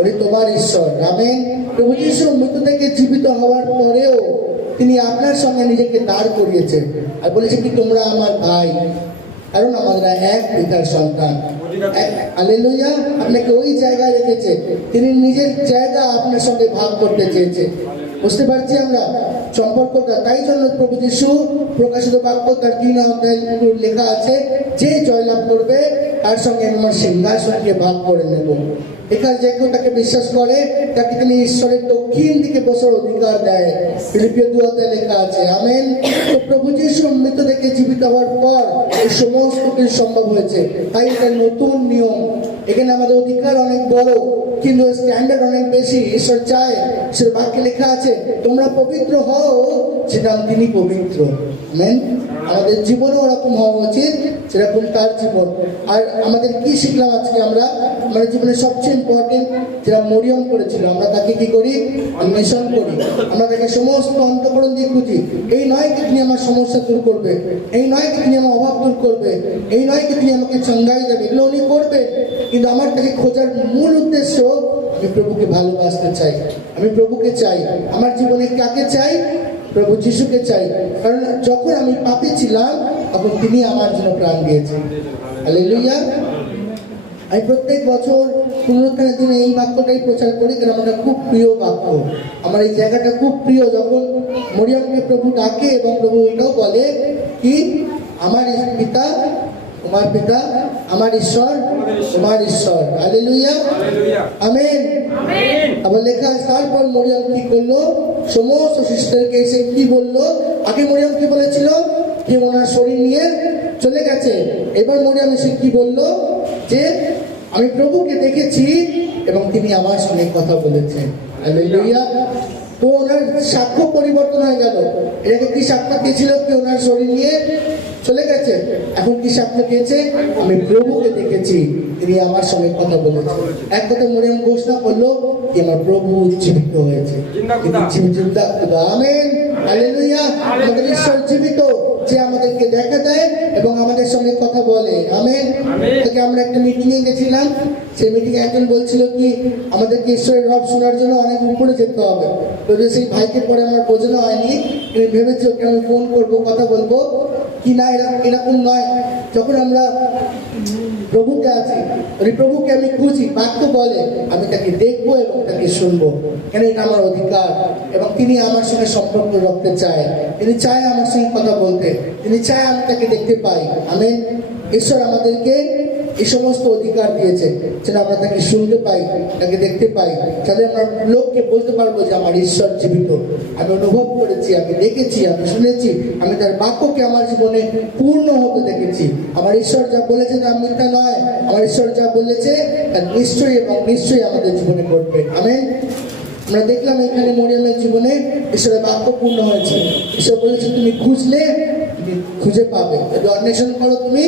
উনি তোমার ঈশ্বর। আমেন। প্রভু যিশু মৃত্যু থেকে জীবিত হওয়ার পরেও তিনি আপনার সঙ্গে নিজেকে দাঁড় করিয়েছেন আর বলেছে কি, তোমরা আমার ভাই, কারণ আমরা এক পিতার সন্তান। হালেলুয়া। আপনাকে ওই জায়গায় রেখেছে, তিনি নিজের জায়গা আপনার সঙ্গে ভাগ করতে চেয়েছে। বুঝতে পারছি আমরা সম্পর্কটা। তাই জন্য প্রভু যিশু প্রকাশিত বাক্য তার 3 অধ্যায় লেখা আছে, যে জয়লাভ করবে তার সঙ্গে আমি আমার সিংহাসনকে ভাগ করে নেব। এখানে যে কেউ তাকে বিশ্বাস করে তাকে তিনি ঈশ্বরের দক্ষিণ দিকে বসার অধিকার দেয়। ফিলিপিও 2 লেখা আছে। আমেন। তো প্রভু যিশু মৃত থেকে জীবিত হওয়ার পর এই সমস্ত কিছু সম্ভব হয়েছে। তাই এটা নতুন নিয়ম। এখানে আমাদের অধিকার অনেক বড়, কিন্তু স্ট্যান্ডার্ড অনেক বেশি। ঈশ্বর চায়, সে বাক্যে লেখা আছে তোমরা পবিত্র হও সেটা তিনি পবিত্র। আমেন। আমাদের জীবনও ওরকম হওয়া উচিত সেরকম তার জীবন। আর আমাদের কি শিখলাম আজকে আমরা? আমাদের জীবনে সবচেয়ে ইম্পর্টেন্ট যেটা মরিয়ম করেছিল, আমরা তাকে কি করি? অন্বেষণ করি। আমরা তাকে সমস্ত অন্তঃকরণ দিয়ে খুঁজি। এই নয় কি তিনি আমার সমস্যা দূর করবে, এই নয় কি তিনি আমার অভাব দূর করবে, এই নয় কি তিনি আমাকে চাঙ্গাই দেবে, এগুলো উনি করবে, কিন্তু আমার তাকে খোঁজার মূল উদ্দেশ্য আমি প্রভুকে ভালোবাসতে চাই। আমি প্রভুকে চাই। আমার জীবনে কাকে চাই? প্রভু যিশুকে চাই। কারণ যখন আমি পাপী ছিলাম তখন তিনি আমার জন্য প্রাণ দিয়েছেন। হালেলুয়া। আমি প্রত্যেক বছর পুনরুত্থানের দিনে এই বাক্যটাই প্রচার করি, কারণ আমার খুব প্রিয় বাক্য। আমার এই জায়গাটা খুব প্রিয়। যখন মরিয়মকে প্রভু ডাকে এবং প্রভু এটাও বলে কি আমার পিতা তোমার পিতা, আমার ঈশ্বর তোমার ঈশ্বর। হালেলুয়া। আমেন। আবার লেখা আছে তারপর মরিয়ম কি করলো? সমস্ত শিশুদেরকে এসে কি বললো? আগে মরিয়ম কি বলেছিল? কি ওনার শরীর নিয়ে চলে গেছে। এবার মরিয়ম এসে কি বললো? যে আমি প্রভুকে দেখেছি এবং তিনি আমার সঙ্গে কথা বলেছেন। হালেলুয়া। তো ওনার সাক্ষ্য পরিবর্তন হয়ে গেল। এটাকে কি সাক্ষ্য দিয়েছিল? কি ওনার শরীর নিয়ে চলে গেছে। এখন কি সাক্ষ্য দিয়েছে? আমি প্রভুকে দেখেছি, তিনি আমার সঙ্গে কথা বলেছেন। এক কথা মরিয়ম ঘোষণা করলো যে আমার প্রভু জীবিত হয়েছে। জিন্দা খুদা। আমেন। হালেলুয়া। আমাদের ঈশ্বর জীবিত, যে আমাদেরকে দেখা দেয় এবং আমাদের সঙ্গে কথা বলে। আমেন। তাকে আমরা একটা মিটিং এ গেছিলাম। সেই মিটিং এ একজন বলছিল কি আমাদেরকে ঈশ্বরের রব শোনার জন্য অনেক উপরে যেতে হবে। তো সেই ভাইকে পরে আমার বোঝানো হয়নি। আমি ভেবেছি ওকে আমি ফোন করবো, কথা বলবো কি না, এরকম নয়। যখন আমরা প্রভুকে আছি, প্রভুকে আমি খুঁজি, বাক্য বলে আমি তাকে দেখবো এবং তাকে শুনবো, কেন এটা আমার অধিকার। এবং তিনি আমার সঙ্গে সম্পর্ক রাখতে চায়, তিনি চায় আমার সঙ্গে কথা বলতে, তিনি চায় আমি তাকে দেখতে পাই। আমেন। ঈশ্বর আমাদেরকে এই সমস্ত অধিকার দিয়েছে যেন আমরা তাকে শুনতে পাই, তাকে দেখতে পাই, যাতে আমরা লোককে বলতে পারবো যে আমার ঈশ্বর জীবিত। আমি অনুভব করেছি, আমি দেখেছি, আমি শুনেছি, আমি তার বাক্যকে আমার জীবনে পূর্ণ হতে দেখেছি। আমার ঈশ্বর যা বলেছে তা মিথ্যা নয়। আমার ঈশ্বর যা বলেছে তা নিশ্চয়ই এবং নিশ্চয়ই আমাদের জীবনে ঘটবে। আমেন। আমরা দেখলাম এখানে মরিয়মের জীবনে ঈশ্বরের বাক্য পূর্ণ হয়েছে। ঈশ্বর বলেছে তুমি খুঁজলে তুমি খুঁজে পাবে, যদি অন্বেষণ করো তুমি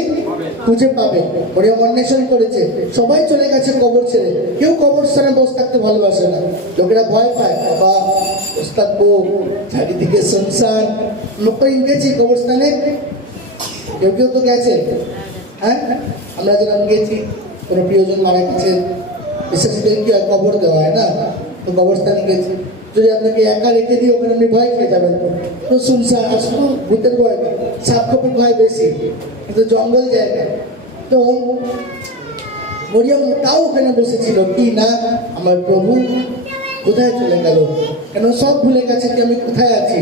খুঁজে পাবে। মরিয়ম অন্বেষণ করেছে। সবাই চলে গেছে কবর ছেড়ে। কেউ কবরস্থানে বসে থাকতে ভালোবাসে না, লোকেরা ভয় পায়। বাবা বসে থাকবো, চারিদিকে সংসার। লোকটা গেছি কবরস্থানে, কেউ কেউ তো গেছে। হ্যাঁ, আমরা যেরকম গেছি, কোনো প্রিয়জন মারা গেছে, বিশ্বাসীদের কি কবর দেওয়া হয় না, তো কবরস্থানে গেছি। যদি আপনাকে একা রেখে দিই ওখানে আপনি ভয় খেয়ে যাবেন। তো শুনছেন আসলে ভূতের ভয়, সাপ খোপের ভয় বেশি, কিন্তু জঙ্গল জায়গা। তো মরিয়ম তাও ওখানে বসেছিল কি না আমার প্রভু কোথায় চলে গেল, কেন সব ভুলে গেছে কি আমি কোথায় আছি।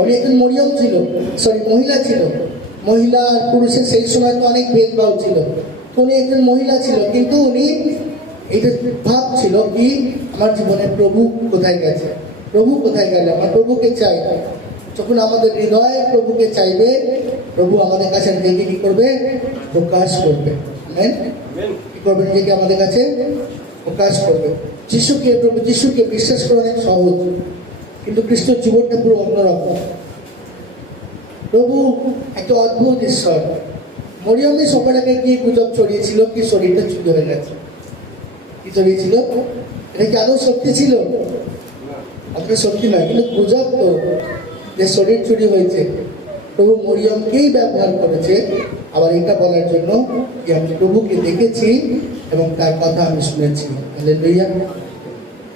উনি একজন মরিয়ম ছিল, মহিলা ছিল। মহিলা আর পুরুষের সেই সময় তো অনেক ভেদভাব ছিল। উনি একজন মহিলা ছিল, কিন্তু উনি এইটা ভাব ছিল কি আমার জীবনে প্রভু কোথায় গেছে, প্রভু কোথায় গেলে, আমার প্রভুকে চাই। যখন আমাদের হৃদয়ে প্রভুকে চাইবে, প্রভু আমাদের কাছে নিজেকে কি করবে? প্রকাশ করবে। কি করবে? নিজেকে আমাদের কাছে প্রকাশ করবে। যিশুকে, প্রভু যিশুকে বিশ্বাস করা অনেক সহজ, কিন্তু খ্রিস্টের জীবনটা পুরো অন্যরকম। প্রভু একটা অদ্ভুত ঈশ্বর। মরিয়মে সবার আগে কি গুজব ছড়িয়েছিল কি শরীরটা চুরি হয়ে গেছে। কি ছড়িয়েছিল? এটা কি আদৌ সত্যি ছিল? আপনার সত্যি নয়, কিন্তু গুজব তো যে শরীর চুরি হয়েছে। প্রভু মরিয়মকেই ব্যবহার করেছে আবার এটা বলার জন্য যে আমি প্রভুকে দেখেছি এবং তার কথা আমি শুনেছি। হালেলুয়া।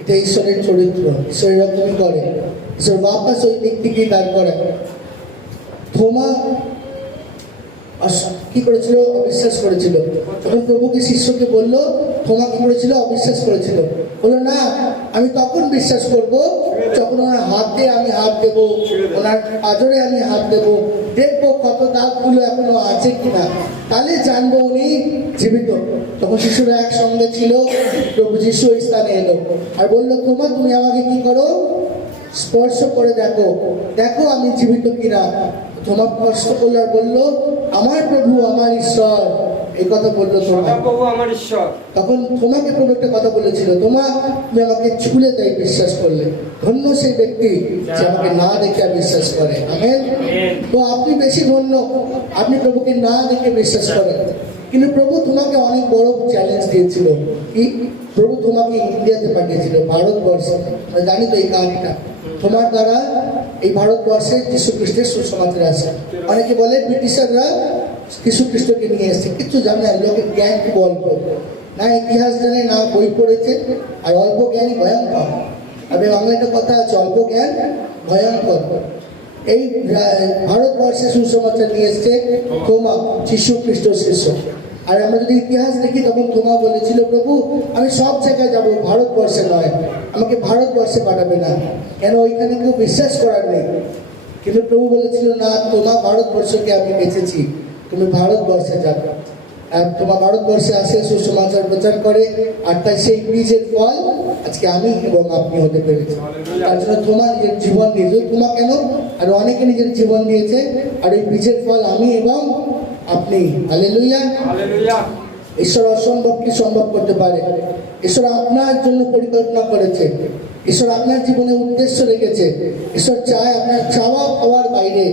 এটা ঈশ্বরের চরিত্র। ঈশ্বরের রকমই করে। ঈশ্বর বাপাস ওই ব্যক্তিকেই দাঁড় করায়। থোমা কি করেছিল? অবিশ্বাস করেছিল। যখন প্রভুকে শিষ্যকে বললো, থোমা কি করেছিল? অবিশ্বাস করেছিল। বললো না, আমি তখন বিশ্বাস করব যখন ওনার হাতে আমি হাত দেবো, ওনার আজরে আমি হাত দেবো, দেখবো কত দাগগুলো এখনো আছে কিনা, তাহলে জানবো উনি জীবিত। তখন শিশুরা একসঙ্গে ছিল, প্রভু যিশু ওই স্থানে এলো আর বললো, তোমার তুমি আমাকে কি করো, স্পর্শ করে দেখো, দেখো আমি জীবিত কিনা। তোমার স্পর্শ করলো আর বললো, আমার প্রভু আমার ঈশ্বর, এই কথা বললো তোমার। সদাপ্রভু আমার ঈশ্বর। তখন তোমাকে প্রভু একটা কথা বলেছিল, তুমি আমাকে ছুলে তাই বিশ্বাস করলে। ধন্য সেই ব্যক্তি যে আমাকে না দেখে বিশ্বাস করে। আমেন। তো আপনি বেশি ধন্য, আপনি প্রভুকে না দেখে বিশ্বাস করেন। কিন্তু প্রভু তোমাকে অনেক বড় চ্যালেঞ্জ দিয়েছিল। কি? প্রভু তোমাকে ইন্ডিয়াতে পাঠিয়েছিল, ভারতবর্ষে। আমরা জানি তো এই কাহিনীটা। তোমার দ্বারা এই ভারতবর্ষে যীশু খ্রিস্টের সুসমাচার আছে। অনেকে বলে ব্রিটিশাররা যীশু খ্রিস্টকে নিয়ে এসেছে, কিছু জানে না, লোকের জ্ঞান খুব অল্প, না ইতিহাস জানে, না বই পড়েছে, আর অল্প জ্ঞানই ভয়ঙ্কর। আমি বাংলা একটা কথা আছে, অল্প জ্ঞান ভয়ঙ্কর। এই ভারতবর্ষে সুসমাচার নিয়ে এসছে থোমা, যীশু খ্রিস্ট শিষ্য। আর আমরা যদি ইতিহাস দেখি, তখন থোমা বলেছিল, প্রভু আমি সব জায়গায় যাব, ভারতবর্ষে নয়, আমাকে ভারতবর্ষে পাঠাবে না, কেন ওইখানে কেউ বিশ্বাস করার নেই। কিন্তু প্রভু বলেছিল, না, তোমার ভারতবর্ষকে আমি বেঁচেছি, তুমি ভারতবর্ষে যাবে। আর তোমার ভারতবর্ষে আসে, সুসমাচার প্রচার করে, আর তাই সেই বীজের ফল আজকে আমি এবং আপনি হতে পেরেছি। তার জন্য তোমার নিজের জীবন দিয়েছে, তোমার কেন, আর অনেকে নিজের জীবন দিয়েছে, আর এই বীজের ফল আমি এবং আপনি। হালেলুয়া। হালেলুয়া। ঈশ্বর অসম্ভবকে সম্ভব করতে পারে। ঈশ্বর আপনার জন্য পরিকল্পনা করেছে, ঈশ্বর আপনার জীবনে উদ্দেশ্য রেখেছে। ঈশ্বর চায় আপনার চাওয়া পাওয়ার বাইরে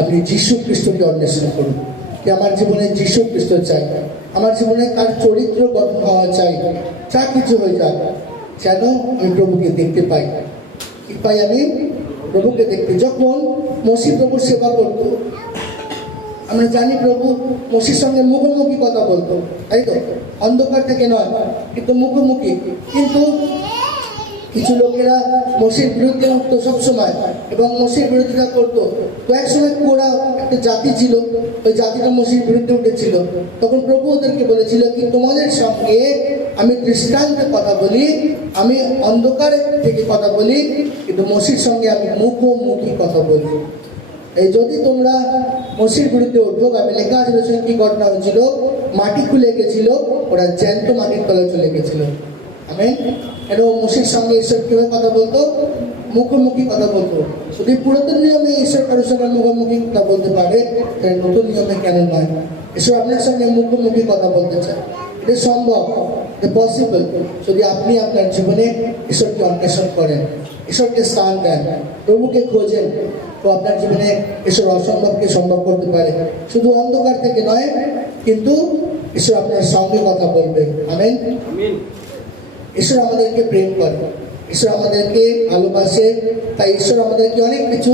আপনি যীশু খ্রিস্টকে অন্বেষণ করুন। যে আমার জীবনে যীশু খ্রিস্ট চাই, আমার জীবনে তার চরিত্র গঠন হওয়া চাই, যা কিছু হয়ে যাক, যেন আমি প্রভুকে দেখতে পাই। কি পাই আমি? প্রভুকে দেখতে। যখন মসি প্রভুর সেবা করত, আমরা জানি প্রভু মসির সঙ্গে মুখোমুখি কথা বলতো, তাই তো, অন্ধকার থেকে নয়, কিন্তু মুখোমুখি। কিন্তু কিছু লোকেরা মসির বিরুদ্ধে উঠতো সবসময় এবং মসির বিরোধিতা করতো। তো এক সময় কোরা একটা জাতি ছিল, ওই জাতিটা মসির বিরুদ্ধে উঠেছিল। তখন প্রভু ওদেরকে বলেছিল, কি তোমাদের সঙ্গে আমি দৃষ্টান্তে কথা বলি, আমি অন্ধকারের থেকে কথা বলি, কিন্তু মসির সঙ্গে আমি মুখোমুখি কথা বলি। এই যদি তোমরা মসির বিরুদ্ধে উঠো, আমি লেখা আছে কি ঘটনা হয়েছিল, মাটি খুলে গেছিল, ওরা জ্যান্ত মাটির তলায় চলে গেছিল। আমেন। কেন? মসির সঙ্গে ঈশ্বর কিভাবে কথা বলতো? মুখোমুখি কথা বলতো। যদি পুরাতন নিয়মে ঈশ্বর কারোর সঙ্গে মুখোমুখি কথা বলতে পারে, তাই নতুন নিয়মে কেন নয়? ঈশ্বর আপনার সঙ্গে মুখোমুখি কথা বলতে চায়। এটা সম্ভব, এটা পসিবল, যদি আপনি আপনার জীবনে ঈশ্বরকে অন্বেষণ করেন, ঈশ্বরকে স্থান দেন, প্রভুকে খোঁজেন, তো আপনার জীবনে ঈশ্বর অসম্ভবকে সম্ভব করতে পারে। শুধু অন্ধকার থেকে নয়, কিন্তু ঈশ্বর আপনার সঙ্গে কথা বলবে। আমেন। আমিন। ঈশ্বর আমাদেরকে প্রেম করে, ঈশ্বর আমাদেরকে ভালোবাসে, তাই ঈশ্বর আমাদেরকে অনেক কিছু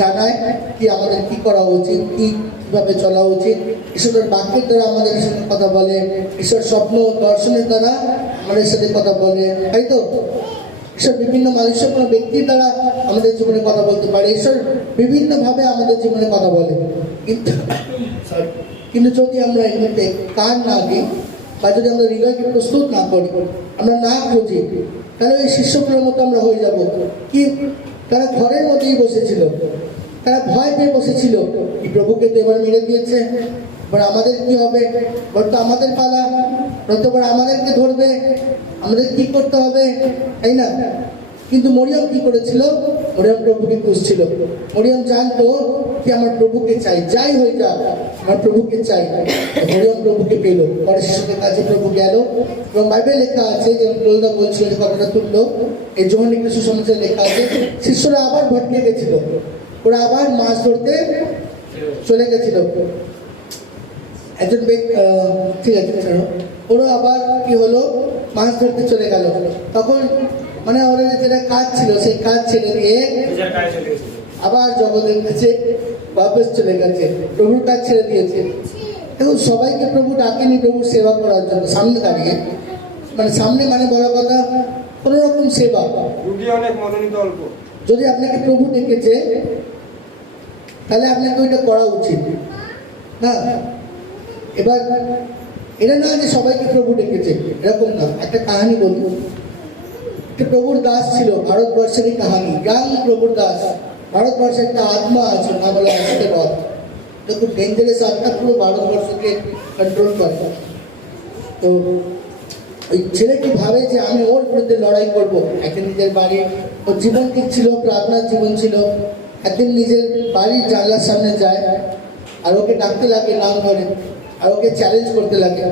জানায়, কি আমাদের কি করা উচিত, কিভাবে চলা উচিত। ঈশ্বরের বাক্যের দ্বারা আমাদের সাথে কথা বলে, ঈশ্বর স্বপ্ন দর্শনের দ্বারা আমাদের সাথে কথা বলে, তাই তো। ঈশ্বর বিভিন্ন মানুষের কোনো ব্যক্তির দ্বারা আমাদের জীবনে কথা বলতে পারে, ঈশ্বর বিভিন্নভাবে আমাদের জীবনে কথা বলে। কিন্তু যদি আমরা এগুলোতে কান না দিই, বা যদি আমরা হৃদয়কে প্রস্তুত না করি, আমরা না খুঁজি, তাহলে ওই শিষ্যগুলোর মতো আমরা হয়ে যাব। কি? তারা ঘরের মধ্যেই বসেছিল, তারা ভয় পেয়ে বসেছিল, কি প্রভুকে তো এবার মেরে দিয়েছে, এবার আমাদের কি হবে, এবার তো আমাদের পালা, এবার আমাদেরকে ধরবে, আমাদের কি করতে হবে, তাই না? কিন্তু মরিয়ম কি করেছিল? মরিয়ম প্রভুকে খুঁজছিল। মরিয়ম জানতো কি আমার প্রভুকে চাই, যাই হয়ে যাক আমার প্রভুকে চাই। মরিয়ম প্রভুকে পেল, পরে শিশুদের কাছে প্রভু গেল, এবং বাইবেল লেখা আছে, যে লোলদা বলছিল যে কথাটা তুললো, এই যোহানি সুসমাচারে লেখা আছে, শিষ্যরা আবার ভটকে গেছিল, ওরা আবার মাছ ধরতে চলে গেছিল। একজন ঠিক আছে, ওরা আবার কি হলো, মাছ ধরতে চলে গেল। তখন মানে ওরা যেটা কাজ ছিল, সেই কাজ ছেড়ে দিয়ে আবার জগতের কাছে বাপস চলে গেছে, প্রভুর কাজ ছেড়ে দিয়েছে। দেখুন, সবাইকে প্রভু ডাকেনি প্রভুর সেবা করার জন্য সামনে দাঁড়িয়ে, মানে সামনে মানে বড় কথা কোনো রকম সেবা। অনেক মনোনীত অল্প। যদি আপনাকে প্রভু ডেকেছে, তাহলে আপনাকে ওইটা করা উচিত না। এবার এটা না যে সবাইকে প্রভু ডেকেছে, এরকম না। একটা কাহিনী বলবো। একটা প্রভুর দাস ছিল, ভারতবর্ষেরই কাহিনী, গান প্রভুর দাস। ভারতবর্ষে একটা আত্মা আছে, না বলে আসতে রথ। এটা খুব ডেঞ্জারাস আত্মা, পুরো ভারতবর্ষকে কন্ট্রোল করে। তো ওই ছেলেটি ভাবে যে আমি ওর বিরুদ্ধে লড়াই করবো। একদিন নিজের বাড়ি, ওর জীবন ঠিক ছিল, প্রার্থনার জীবন ছিল। একদিন নিজের বাড়ির জানলার সামনে যায় আর ওকে ডাকতে লাগে নাম ধরে, আর ওকে চ্যালেঞ্জ করতে লাগে।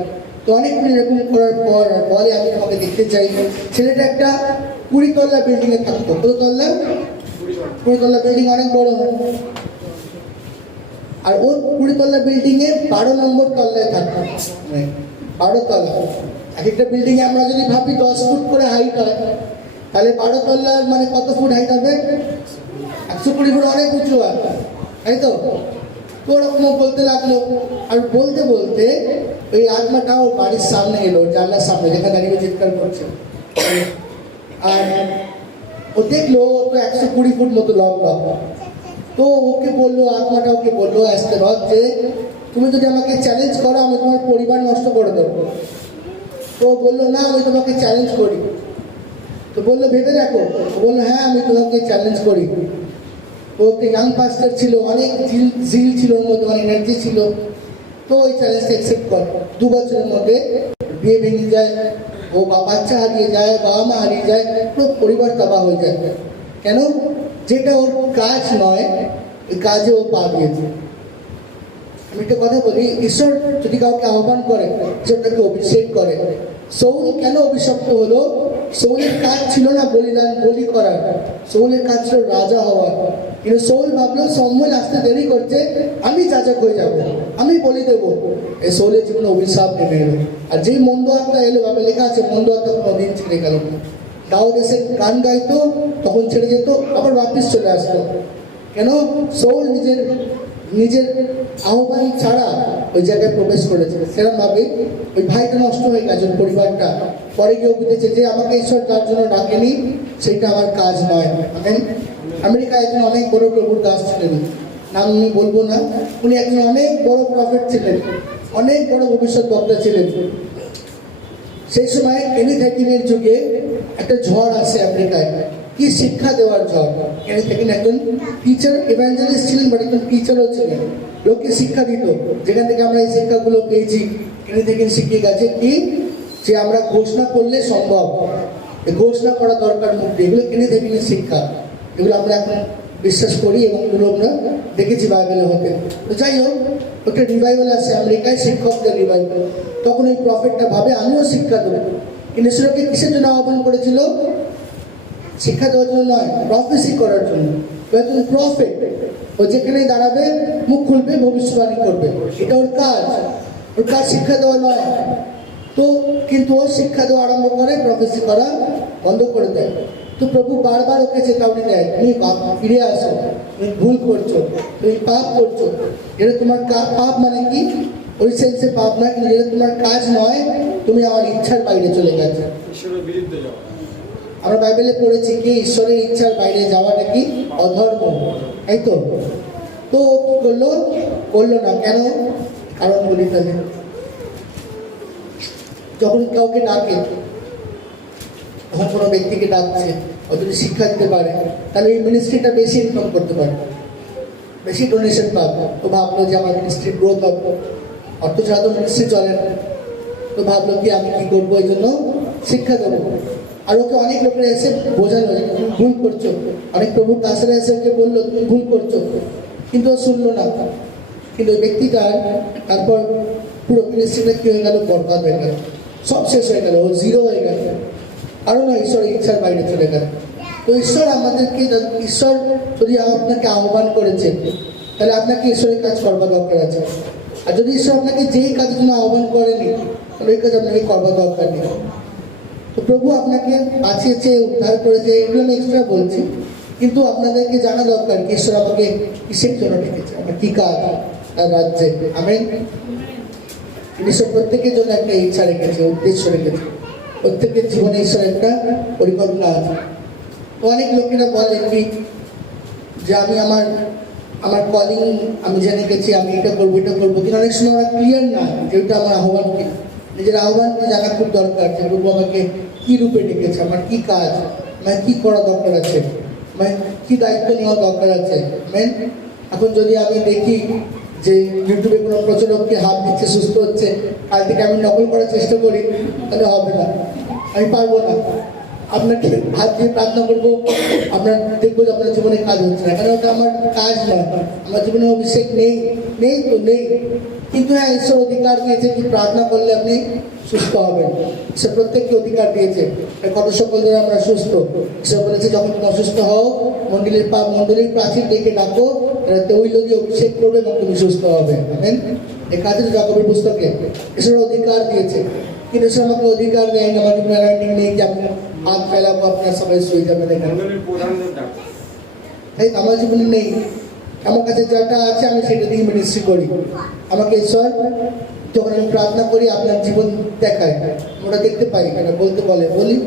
তো অনেকক্ষণ এরকম করার পর বলে আমি তোমাকে দেখতে চাই। ছেলেটা একটা 20 তলা বিল্ডিংয়ে থাকতো। কত তলা? 20 তলা বিল্ডিং, অনেক বড় হয়। আর ওর 20 তলা বিল্ডিংয়ে 12 নম্বর তলায় থাকতো। 12 তলা। এক একটা বিল্ডিংয়ে আমরা যদি ভাবি 10 ফুট করে হাইট হয়, তাহলে 12 তলার মানে কত ফুট হাইট হবে? 120 ফুট, অনেক উঁচু হয়, তাই তো? তো ওরকম বলতে লাগলো। আর বলতে বলতে ওই আত্মাটা ওর বাড়ির সামনে এলো, জানলার সামনে, যেখানে দাঁড়িয়ে চিৎকার করছে। আর ও দেখলো ও তো 120 ফুট মতো লম্বা। তো ওকে বললো, আত্মাটা ওকে বললো আসতে রথ, যে তুমি যদি আমাকে চ্যালেঞ্জ করো আমি তোমার পরিবার নষ্ট করে দেবো। তো বললো না, আমি তোমাকে চ্যালেঞ্জ করি। তো বললো ভেবে দেখো। বললো হ্যাঁ আমি তোমাকে চ্যালেঞ্জ করি। ও একটা ইয়াং পাস্টার ছিল, অনেক জিল ছিল ওর মধ্যে, অনেক এনার্জি ছিল। তো ওই চ্যালেঞ্জটা অ্যাকসেপ্ট করে। 2 বছরের মধ্যে বিয়ে ভেঙে যায়, ও বাচ্চা হারিয়ে যায়, বাবা মা হারিয়ে যায়, পুরো পরিবার তাবাহ হয়ে যায়। কেন? যেটা ওর কাজ নয়, ওই কাজে ও পা দিয়েছে। আমি একটা কথা বলি, ঈশ্বর যদি কাউকে আহ্বান করে, ঈশ্বর তাকে অভিষেক করে। সৌল কেন অভিশপ্ত হলো? সৌলের কাজ ছিল না বলি করার, সৌলের কাজ ছিল রাজা হওয়ার। কিন্তু সৌল ভাবলো সম্মুল আসতে দেরি করছে, আমি যাজক হয়ে যাব, আমি বলি দেবো। এই সৌলের জীবনে অভিশাপ নেমে এলো। আর যেই মন্দ আত্মা এলো, ভাবে লেখা আছে মন্দ আত্মা কোনোদিন ছেড়ে গেল না। দাউদ এসে গান গাইতো, তখন ছেড়ে যেত, আবার বাপিস চলে আসতো। কেন? সৌল নিজের আহ্বান ছাড়া ওই জায়গায় প্রবেশ করেছে। সেরকম ভাবে ওই ভাইটা নষ্ট হয়ে গেছে, পরিবারটা। পরে গিয়ে বুঝেছে যে আমাকে ঈশ্বর তার জন্য ডাকেনি, সেটা আমার কাজ নয়। আমেরিকায় একজন অনেক বড় প্রভুর দাস ছিলেন, নাম আমি বলবো না। উনি একজন অনেক বড় প্রফেট ছিলেন, অনেক বড় ভবিষ্যৎ বক্তা ছিলেন। সেই সময় কেনিথ হ্যাগিনের যুগে একটা ঝড় আসে আমেরিকায়, কি শিক্ষা দেওয়ার ঝড়। কেনিথ হ্যাগিন একজন টিচার, ইভাঞ্জেলিস্ট ছিলেন, বাট একজন টিচারও ছিলেন। লোককে শিক্ষা দিত, যেখান থেকে আমরা এই শিক্ষাগুলো পেয়েছি। কেনিথ হ্যাগিন শিখিয়ে গেছে কি, যে আমরা ঘোষণা করলে সম্ভব, ঘোষণা করা দরকার মুক্তি। এগুলো কেনিথ হ্যাগিনের শিক্ষা, এগুলো আমরা এখন বিশ্বাস করি এবং এগুলো আমরা দেখেছি বাইবেলে হতে। তো যাই হোক, একটা রিভাইভাল আসে আমেরিকায়, শিক্ষকদের রিভাইভাল। তখন ওই প্রফেটটা ভাবে আমিও শিক্ষা দেবো। কিন্তু ঈশ্বরকে কিসের জন্য আহ্বান করেছিল? শিক্ষা দেওয়ার জন্য নয়, প্রফেসি করার জন্য। তুমি প্রফেট, ও যেখানে দাঁড়াবে মুখ খুলবে, ভবিষ্যৎবাণী করবে, এটা ওর কাজ। ওর কাজ শিক্ষা দেওয়া নয়। তো কিন্তু ও শিক্ষা দেওয়া আরম্ভ করে, প্রফেসি করা বন্ধ করে দেয়। তো প্রভু বারবার ওকে চেতাবনী দেয়, তুমি ফিরে আসো, তুমি ভুল করছো, তুমি পাপ করছো। এটা তোমার পাপ মানে কি? ওই সেন্সে পাপ নয়, কিন্তু যেটা তোমার কাজ নয়, তুমি আমার ইচ্ছার বাইরে চলে গেছো। ঈশ্বরের বিরুদ্ধে যাওয়া। আমরা বাইবেলে পড়েছি কি ঈশ্বরের ইচ্ছার বাইরে যাওয়াটা কি অধর্ম, তাই তো? তো কি করলো? করলো না। কেন? কারণ বলি তাহলে, যখন কাউকে ডাকে, তখন কোনো ব্যক্তিকে ডাকছে, ও যদি শিক্ষা দিতে পারে, তাহলে এই মিনিস্ট্রিটা বেশি ইনকাম করতে পারে, বেশি ডোনেশন পাবো। তো ভাবলো যে আমার মিনিস্ট্রি গ্রোথ হবে, অর্থ ছাড়া তো মিনিস্ট্রি চলে না। তো ভাবলো কি আমি কি করবো, এই জন্য শিক্ষা দেবো। আর ওকে অনেক লোকেরা এসে বোঝানো, তুমি ভুল করছো। অনেক প্রভুর দাসেরা এসে ওকে বললো তুমি ভুল করছো, কিন্তু ও শুনলো না। কিন্তু ওই ব্যক্তিটার তারপর পুরো মিনিস্ট্রিটা কি হয়ে গেল? বরবাদ হয়ে গেল, সব শেষ হয়ে গেল, ও জিরো হয়ে গেল। কারণ ঈশ্বরের ইচ্ছার বাইরে চলে গেল। তো ঈশ্বর আমাদেরকে, ঈশ্বর যদি আপনাকে আহ্বান করেছে, তাহলে আপনাকে ঈশ্বরের কাজ করবার দরকার আছে। আর যদি ঈশ্বর আপনাকে যেই কাজের জন্য আহ্বান করেনি, তাহলে ওই কাজ আপনাকে করবার দরকার নেই। তো প্রভু আপনাকে বাঁচিয়েছে, উদ্ধার করেছে, এগুলো আমি এক্সট্রা বলছি। কিন্তু আপনাদেরকে জানা দরকার কি ঈশ্বর আমাকে কিসের জন্য ডেকেছে, আমার কি কাজ তার রাজ্যে। আমেন। ঈশ্বর প্রত্যেকের জন্য একটা ইচ্ছা রেখেছে, উদ্দেশ্য রেখেছে। প্রত্যেকের জীবনে ঈশ্বর একটা পরিকল্পনা আছে। তো অনেক লোকেরা বলে কি যে আমি আমার কলিং আমি জেনে গেছি, আমি এটা করবো এটা করবো, কিন্তু অনেক সময় আমার ক্লিয়ার না যে ওইটা আমার আহ্বান কি। নিজের আহ্বানকে জানা খুব দরকার, যে প্রভু আমাকে কি রূপে ডেকেছে, আমার কি কাজ, মানে কি করা দরকার আছে, মানে কি দায়িত্ব নেওয়া দরকার আছে। এখন যদি আমি দেখি যে ইউটিউবে কোনো প্রচারককে হাত দিচ্ছে সুস্থ হচ্ছে, কাল থেকে আমি নকল করার চেষ্টা করি, তাহলে হবে না, আমি পারবো না। আপনাকে হাত দিয়ে প্রার্থনা করবো, আপনার দেখবো যে আপনার জীবনে কাজ হচ্ছে না, কারণ ওটা আমার কাজ নয়, আমার জীবনে অভিষেক নেই, নেই তো নেই। কিন্তু হ্যাঁ, ঈশ্বর অধিকার দিয়েছে কি প্রার্থনা করলে আপনি সুস্থ হবেন, সে প্রত্যেককে অধিকার দিয়েছে। কত সকল ধরে আমরা সুস্থ, সে বলেছে যখন তুমি অসুস্থ হও মন্ডলীর প্রাচীর ডেকে ডাকো, এরা তৈল দিয়ে অভিষেক করবে এবং তুমি সুস্থ হবে। আমেন। এই কাজের জাকবের পুস্তকে ঈশ্বর অধিকার দিয়েছে, কিন্তু সে আমাকে অধিকার দেয় না, আমার জীবনে অ্যালাইনিং নেই যে আমি হাত ফেলাবো আপনার সবাই শুয়ে যাবে দেখেন, মণ্ডলীর প্রধানদের ডাক। তাই আমার জীবনে নেই। আমার কাছে যেটা আছে আমি সেটা দিয়ে মিনিস্ট্রি করি। আমাকে ঈশ্বর যখন আমি প্রার্থনা করি আপনার জীবন দেখায়, ওটা দেখতে পাই, এটা বলতে বলি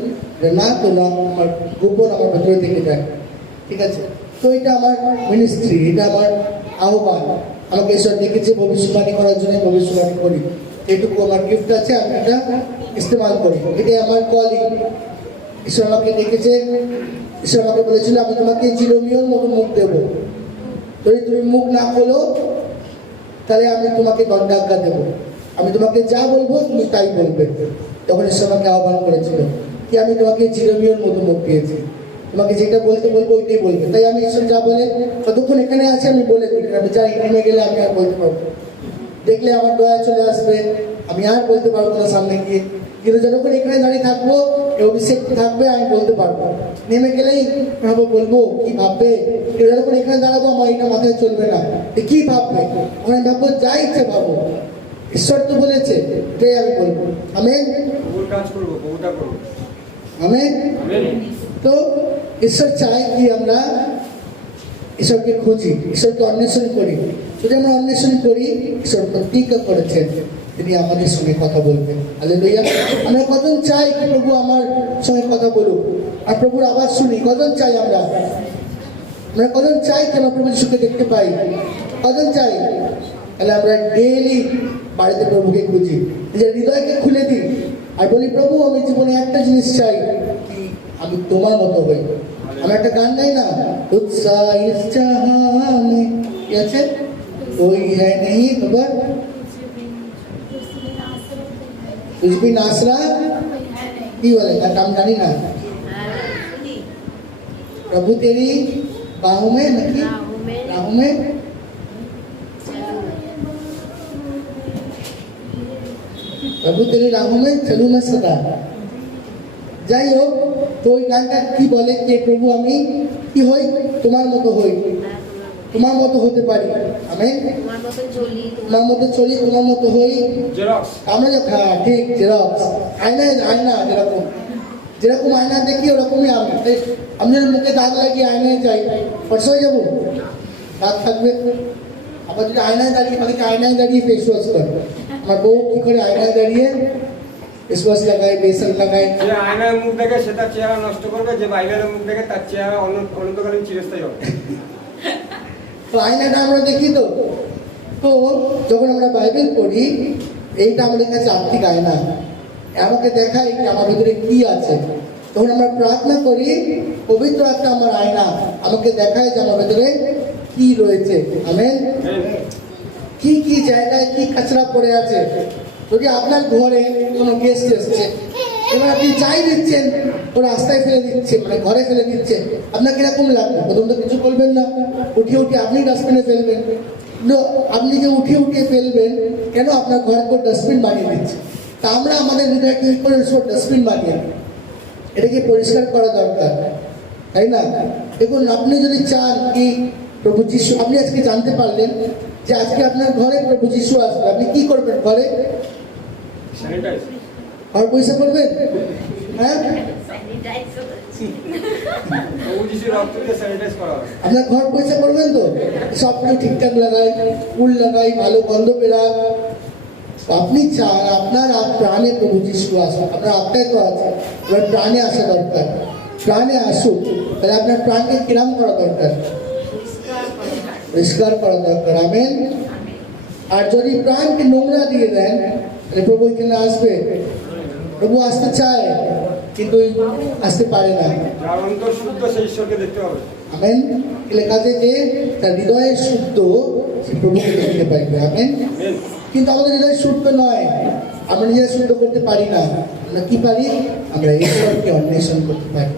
যে না তো না, আমার গোপন আমার ভেতরে থেকে যায়, ঠিক আছে। তো এটা আমার মিনিস্ট্রি, এটা আমার আহ্বান। আমাকে ঈশ্বর ডেকেছে ভবিষ্যৎবাণী করার জন্য, ভবিষ্যৎবাণী করি, এটুকু আমার গিফট আছে, আমি এটা ইস্তেমাল করি, এটাই আমার কলিং। ঈশ্বর আমাকে ডেকেছে, ঈশ্বর আমাকে বলেছিল আমি তোমাকে চিরমিয়র মতো মুখ দেবো, যদি তুমি মুখ না খোলো তাহলে আমি তোমাকে দণ্ডাজ্ঞা দেবো, আমি তোমাকে যা বলবো তুমি তাই বলবে। তখন ঈশ্বর আমাকে আহ্বান করেছিল কি আমি তোমাকে চিরমিয়র মতো মুখ দিয়েছি, তোমাকে যেটা বলতে বলবো ওইটাই বলবে। তাই আমি ঈশ্বর যা বলে ততক্ষণ এখানে আছে আমি বলে দিই, আমি যাই নেমে গেলে আমি আর বলতে পারবো, দেখলে আমার দয়া চলে আসবে, আমি আর বলতে পারবো না সামনে গিয়ে। কিন্তু যতক্ষণ এখানে দাঁড়িয়ে থাকবো, এই অভিষেক থাকবে, আমি বলতে পারবো। নেমে গেলেই ভাবো বলবো কি ভাববে, কিন্তু যতক্ষণ এখানে দাঁড়াবো আমার এটা মাথায় চলবে না, কি ভাববে, ওখানে ভাববো যা ইচ্ছে ভাবো, ঈশ্বর তো বলেছে এটাই আমি বলবো। আমেন। প্রভুর কাজ করবো, প্রভুটা করবো। আমেন। আমেন। তো ঈশ্বর চায় কি আমরা ঈশ্বরকে খুঁজি, ঈশ্বরকে অন্বেষণ করি। যদি আমরা অন্বেষণ করি, ঈশ্বর প্রতিজ্ঞা করেছেন তিনি আমাদের সঙ্গে কথা বলবেন। হালেলুয়া। আমরা কজন চাই কি প্রভু আমার সঙ্গে কথা বলুক, আর প্রভুর আওয়াজ শুনি, কজন চাই আমরা কজন চাই কি আমরা প্রভু যিশুকে দেখতে পাই, কজন চাই? তাহলে আমরা ডেইলি বাড়িতে প্রভুকে খুঁজি, নিজের হৃদয়কে খুলে দিই আর বলি প্রভু আমি জীবনে একটা জিনিস চাই কি আমি তোমার মতো হই। আমরা একটা গান গাই না, উৎসাহ ইস জাহাঁ में কি আছে, कोई है नहीं खबर कुछ भी नासरा কি বলে তার নাম জানি না, प्रभु तेरी बाहों में नाকি राहों में प्रभु तेरी राहों में चलूं मैं सदा। যাই হোক, তো ওই গানটা কি বলে যে প্রভু আমি কি হই, তোমার মতো হই, তোমার মতো হতে পারি। আমি তোমার মতো চলি, তোমার মতো হই। আমরা যখন ঠিক জেরক্স আয়না যেরকম আয়না দেখি ওরকমই আমি। আমি যদি মুখে দাগ লাগিয়ে আয়নায় যাই ফর্সা হয়ে যাবো, দাগ থাকবে। আবার যদি আয়নায় দাঁড়িয়ে অনেকে আয়নায় দাঁড়িয়ে ফেস ওয়াশ করে, আমার বউ কি করে আয়নায় দাঁড়িয়ে ফেস ওয়াশ লাগায়, বেসন লাগায়। যে আয়নায় মুখ দেখে সে তার চেহারা নষ্ট করবে, যে বাইরের মুখ দেখে তার চেহারা অনন্তকালীন চিরস্থায়ী হবে। তো আয়নাটা আমরা দেখি তো, তো যখন আমরা বাইবেল পড়ি এইটা আমাদের কাছে আত্মিক আয়না, আমাকে দেখায় আমার ভিতরে কি আছে। তখন আমরা প্রার্থনা করি পবিত্র আত্মা আমার আয়না, আমাকে দেখায় যে আমার ভিতরে কি রয়েছে। আমেন। কি কি জায়গায় কি কাঁচরা পড়ে আছে। যদি আপনার ঘরে কোনো গেস্ট এসছে, এবার আপনি যাই দিচ্ছেন ও রাস্তায় ফেলে দিচ্ছে, মানে ঘরে ফেলে দিচ্ছে, আপনার কিরকম লাগবে? প্রথম তো কিছু করবেন না, উঠিয়ে আপনি ডাস্টবিনে ফেলবেন। আপনি যে উঠিয়ে ফেলবেন কেন, আপনার ঘরে তো ডাস্টবিন বানিয়ে দিচ্ছে। তা আমরা আমাদের হৃদয় কি করে ডাস্টবিন বানিয়ে এটাকে পরিষ্কার করা দরকার, তাই না? দেখুন, আপনি যদি চান কি প্রভু যিশু, আপনি আজকে জানতে পারলেন যে আজকে আপনার ঘরে প্রভু যিশু আসবে, আপনি কি করবেন? ঘরে আর পয়সা করবেন, হ্যাঁ আপনার ঘর পয়সা করবেন তো, সব কিছু ঠিকঠাক লাগাই, ফুল লাগাই, ভালো গন্ধ বেরায়। আপনি চান আপনার প্রাণে প্রভু যিশু আসুক, আপনার আত্মায় তো আছে, এবার প্রাণে আসা দরকার, প্রাণে আসুক। তাহলে আপনার প্রাণকে কিরাম করা দরকার, পরিষ্কার করা দরকার। আমেন। আর যদি প্রাণকে নোংরা দিয়ে দেন তাহলে প্রভু এখানে আসবে। প্রভু আসতে চায় কিন্তু আসতে পারে না। যার অন্তর শুদ্ধ সেই ঈশ্বরকে দেখতে হবে। আমেন। লেখা আছে যে তার হৃদয়ে শুদ্ধ সে প্রভুকে দেখতে পাইবে। আমেন। কিন্তু আমাদের হৃদয় শুদ্ধ নয়, আমরা নিজেরা শুদ্ধ করতে পারি না। আমরা কি পারি? আমরা ঈশ্বরকে অন্বেষণ করতে পারি,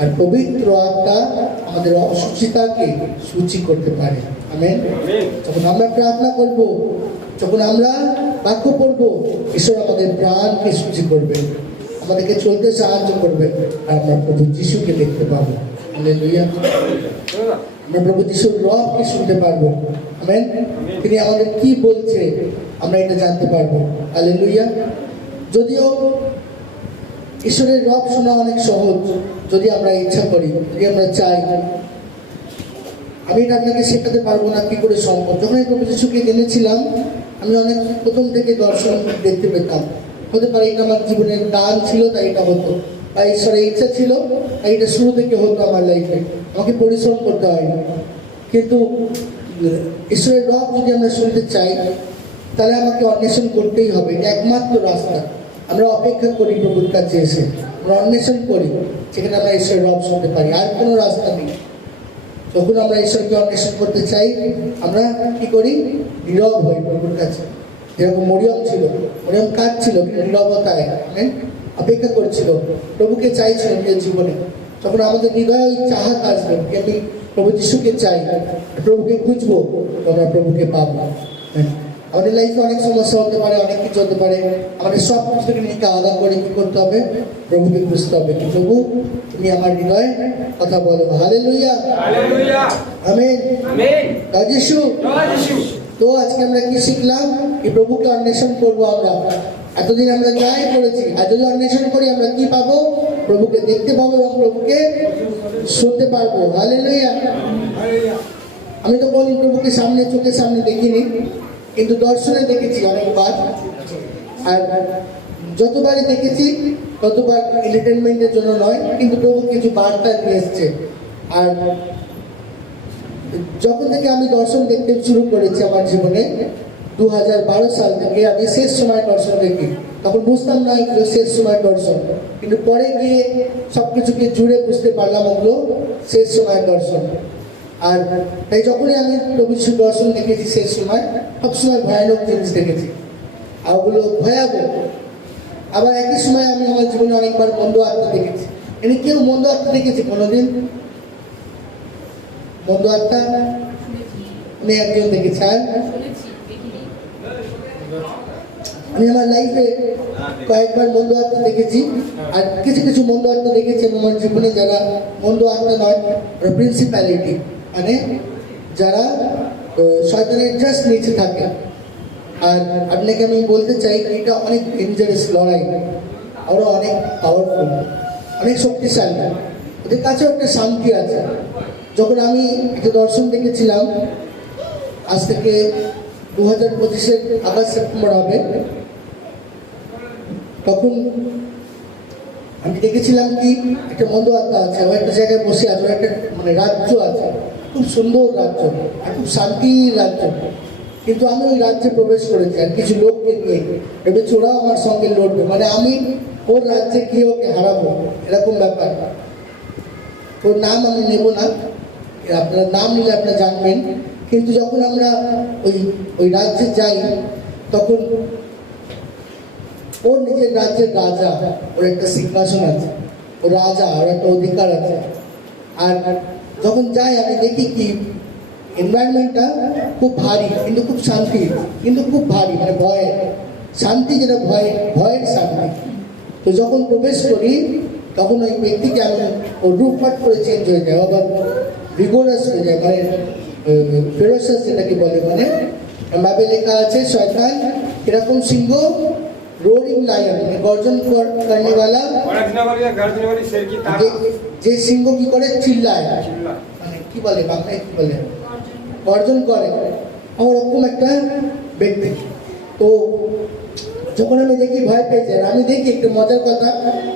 আর পবিত্র আত্মা আমাদের অশুচিতাকে সূচি করতে পারে। আমেন। যখন আমরা প্রার্থনা করব, যখন আমরা বাক্য পড়ব, ঈশ্বর আমাদের প্রাণকে সূচি করবে, আমাদেরকে চলতে সাহায্য করবে, আর আমরা প্রভু যিশুকে দেখতে পাবো। হালেলুয়া। আমরা প্রভু যিশুর রবকে শুনতে পারবো। আমেন। তিনি আমাদের কি বলছে আমরা এটা জানতে পারবো। হালেলুয়া। যদিও ঈশ্বরের রব শোনা অনেক সহজ, যদি আমরা ইচ্ছা করি, যদি আমরা চাই। আমি এটা আপনাকে শেখাতে পারবো না কি করে সম্ভব। যখন আমি প্রভু যিশুকে জেনেছিলাম, আমি অনেক প্রথম থেকে দর্শন দেখতে পেতাম। হতে পারে এটা আমার জীবনের দান ছিল, তাই এটা হতো, বা ঈশ্বরের ইচ্ছা ছিল, তাই এটা শুরু থেকে হতো আমার লাইফে। আমাকে পরিশ্রম করতে হয়নি। কিন্তু ঈশ্বরের রব যদি আমরা শুনতে চাই, তাহলে আমাকে অন্বেষণ করতেই হবে। এটা একমাত্র রাস্তা। আমরা অপেক্ষা করি প্রভুর কাছে এসে, আমরা অন্বেষণ করি, সেখানে আমরা ঈশ্বরের রব শুনতে পারি। আর কোনো রাস্তা নেই। যখন আমরা ঈশ্বরকে অন্বেষণ করতে চাই, আমরা কি করি? নীরব হই প্রভুর কাছে। যেরকম মরিয়ম ছিল, মরিয়ম কাঁদছিল কিন্তু নীরবতায়, অপেক্ষা করছিল, প্রভুকে চাইছিল নিজের জীবনে। যখন আমাদের হৃদয়ে ওই চাহাত আসবে যে আমি প্রভু যিশুকে চাই, প্রভুকে খুঁজবো, আমরা প্রভুকে পাবো। আমাদের লাইফে অনেক সমস্যা হতে পারে, অনেক কিছু হতে পারে। আমাদের সব কিছু থেকে নিজেকে আলাদা করে কি করতে হবে? প্রভুকে খুঁজতে হবে। প্রভু, তুমি আমার হৃদয়ে কথা বলো। Hallelujah, hallelujah, amen, amen. জয় যিশু। জয় যিশু। তো আজকে আমরা কি শিখলাম? এই প্রভুকে অন্বেষণ করবো আমরা। এতদিন আমরা যাই করেছি, আর যদি অন্বেষণ করি আমরা কি পাবো? প্রভুকে দেখতে পাবো এবং প্রভুকে শুনতে পারবো। হালেলুয়া। আমি তো বলি প্রভুকে সামনে, চোখের সামনে দেখিনি, কিন্তু দর্শনে দেখেছি অনেকবার। আর যতবারই দেখেছি ততবার এন্টারটেনমেন্টের জন্য নয়, কিন্তু প্রভু কিছু বার্তা নিয়ে এসছে। আর যখন থেকে আমি দর্শন দেখতে শুরু করেছি আমার জীবনে, 2012 সাল থেকে আমি শেষ সময় দর্শন দেখি। তখন বুঝতাম না এগুলো শেষ সময় দর্শন, কিন্তু পরে গিয়ে সবকিছুকে জুড়ে বুঝতে পারলাম ওগুলো শেষ সময় দর্শন। আর তাই যখনই আমি প্রভু যিশুর দর্শন দেখেছি শেষ সময়, সবসময় ভয়ানক জিনিস দেখেছি, আর ওগুলো ভয়াবহ। আবার একই সময় আমি আমার জীবনে অনেকবার মন্দ আত্মা দেখেছি। এমনি কেউ মন্দ আত্মা দেখেছি কোনোদিন? মন্দ আত্মা উনি একজন দেখেছি। আর আমি আমার লাইফে কয়েকবার মন্দ আত্মা দেখেছি, আর কিছু কিছু মন্দ আত্মা দেখেছি আমি আমার জীবনে, যারা মন্দ আত্মা নয়, ওরা প্রিন্সিপ্যালিটি, মানে যারা শয়তানের জাস্ট নিচে থাকে। আর আপনাকে আমি বলতে চাই এটা অনেক ডেঞ্জারাস লড়াই। ওরা অনেক পাওয়ারফুল, অনেক শক্তিশালী, ওদের কাছেও একটা শান্তি আছে। যখন আমি একটা দর্শন দেখেছিলাম, আজ থেকে 2025-এর 28 সেপ্টেম্বর হবে, তখন আমি দেখেছিলাম কি একটা মন্দ আত্মা আছে, ও একটা জায়গায় বসে আছে, ওর একটা মানে রাজ্য আছে, খুব সুন্দর রাজ্য আর খুব শান্তির রাজ্য। কিন্তু আমি ওই রাজ্যে প্রবেশ করেছি আর কিছু লোককে নিয়ে, ভেবেছি ওরাও আমার সঙ্গে লড়বে, মানে আমি ওর রাজ্যে গিয়ে ওকে হারাবো, এরকম ব্যাপার। ওর নাম আমি নেব না, আপনার নাম নিলে আপনারা জানবেন। কিন্তু যখন আমরা ওই রাজ্যে যাই, তখন ওর নিজের রাজ্যের রাজা, ওর একটা সিংহাসন আছে, ও রাজা, ওর একটা অধিকার আছে। আর যখন যাই আমি দেখি কি এনভায়রনমেন্টটা খুব ভারী, কিন্তু খুব শান্তি, কিন্তু খুব ভারী, মানে ভয়ের শান্তি, যেটা ভয়ের শান্তি। তো যখন প্রবেশ করি তখন ওই ব্যক্তিকে আমি ওর রূপপাট করে চেঞ্জ হয়ে যায়, আবার রিগোরাস হয়ে যায়, মানে ফেরোসাস যেটাকে বলে, মানে ভাবে লেখা আছে শয়তান এরকম সিংহ, রোরিং লায়ন, গর্জন করনে वाला, যে সিংহ কি করে? চিল্লায়, মানে কি বলে বাংলায়, কি বলে? গর্জন করে। ওরকম একটা ব্যক্তি। তো যখন আমি দেখি ভয় পেয়ে যাই, আমি দেখি একটু মজার কথা,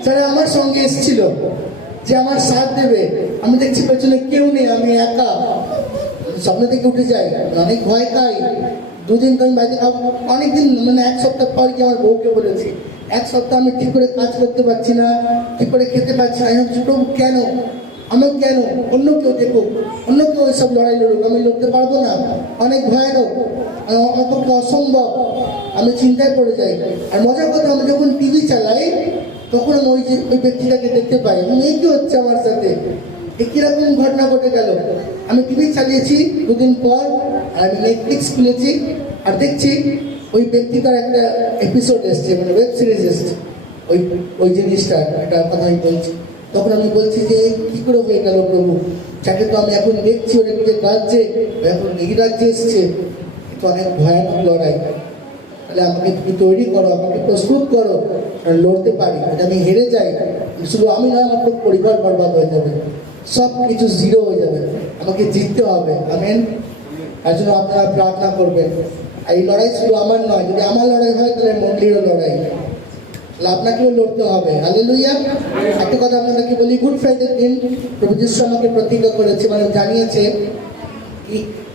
যারা আমার সঙ্গে এসেছিল যে আমার সাথ দেবে, আমি দেখছি পেছনে কেউ নেই, আমি একা। স্বপ্ন থেকে উঠে যাই, অনেক ভয় পাই। দুদিন তো আমি বাড়িতে খাবো, অনেকদিন, মানে 1 সপ্তাহ পর কি আমার বউকে বলেছি, 1 সপ্তাহ আমি ঠিক করে কাজ করতে পারছি না, ঠিক করে খেতে পারছি না। প্রভু কেন? আমি কেন অন্য কেউ দেখুক, অন্য কেউ এসব লড়াই লড়ুক, আমি লড়তে পারবো না, অনেক ভয়ানক, আমার পক্ষে অসম্ভব, আমি চিন্তায় পড়ে যাই। আর মজার কথা, আমি যখন টিভি চালাই তখন আমি ওই ব্যক্তিটাকে দেখতে পাই, আমি এই কি হচ্ছে আমার সাথে, কিরকম ঘটনা ঘটে গেল। আমি টিভি চালিয়েছি দুদিন পর, আর আমি নেটফ্লিক্স খুলেছি আর দেখছি ওই ব্যক্তিটার একটা এপিসোড এসছে, মানে ওয়েব সিরিজ এসছে ওই জিনিসটা, একটা কথা আমি বলছি। তখন আমি বলছি যে কী করে হয়ে গেল প্রভু, যাকে তো আমি এখন দেখছি ওর নিজের রাজ্যে, এখন এই রাজ্যে এসছে, কিন্তু অনেক ভয়ানক লড়াই। তাহলে আমাকে তুমি তৈরি করো, আমাকে প্রস্তুত করো, লড়তে পারি। যদি আমি হেরে যাই, শুধু আমি নয়, আমার পুরো পরিবার বরবাদ হয়ে যাবে, সব কিছু জিরো হয়ে যাবে, আমাকে জিততে হবে। আমেন। তার জন্য আপনারা প্রার্থনা করবেন। আর এই লড়াই শুধু আমার নয়, যদি আমার লড়াই হয় তাহলে মন্ডলীরও লড়াই, তাহলে আপনাকেও লড়তে হবে। হালেলুয়া। একটা কথা আপনাদেরকে বলি, গুড ফ্রাইডের দিন প্রভু যীশু আমাকে প্রতিজ্ঞা করেছে, মানে জানিয়েছে,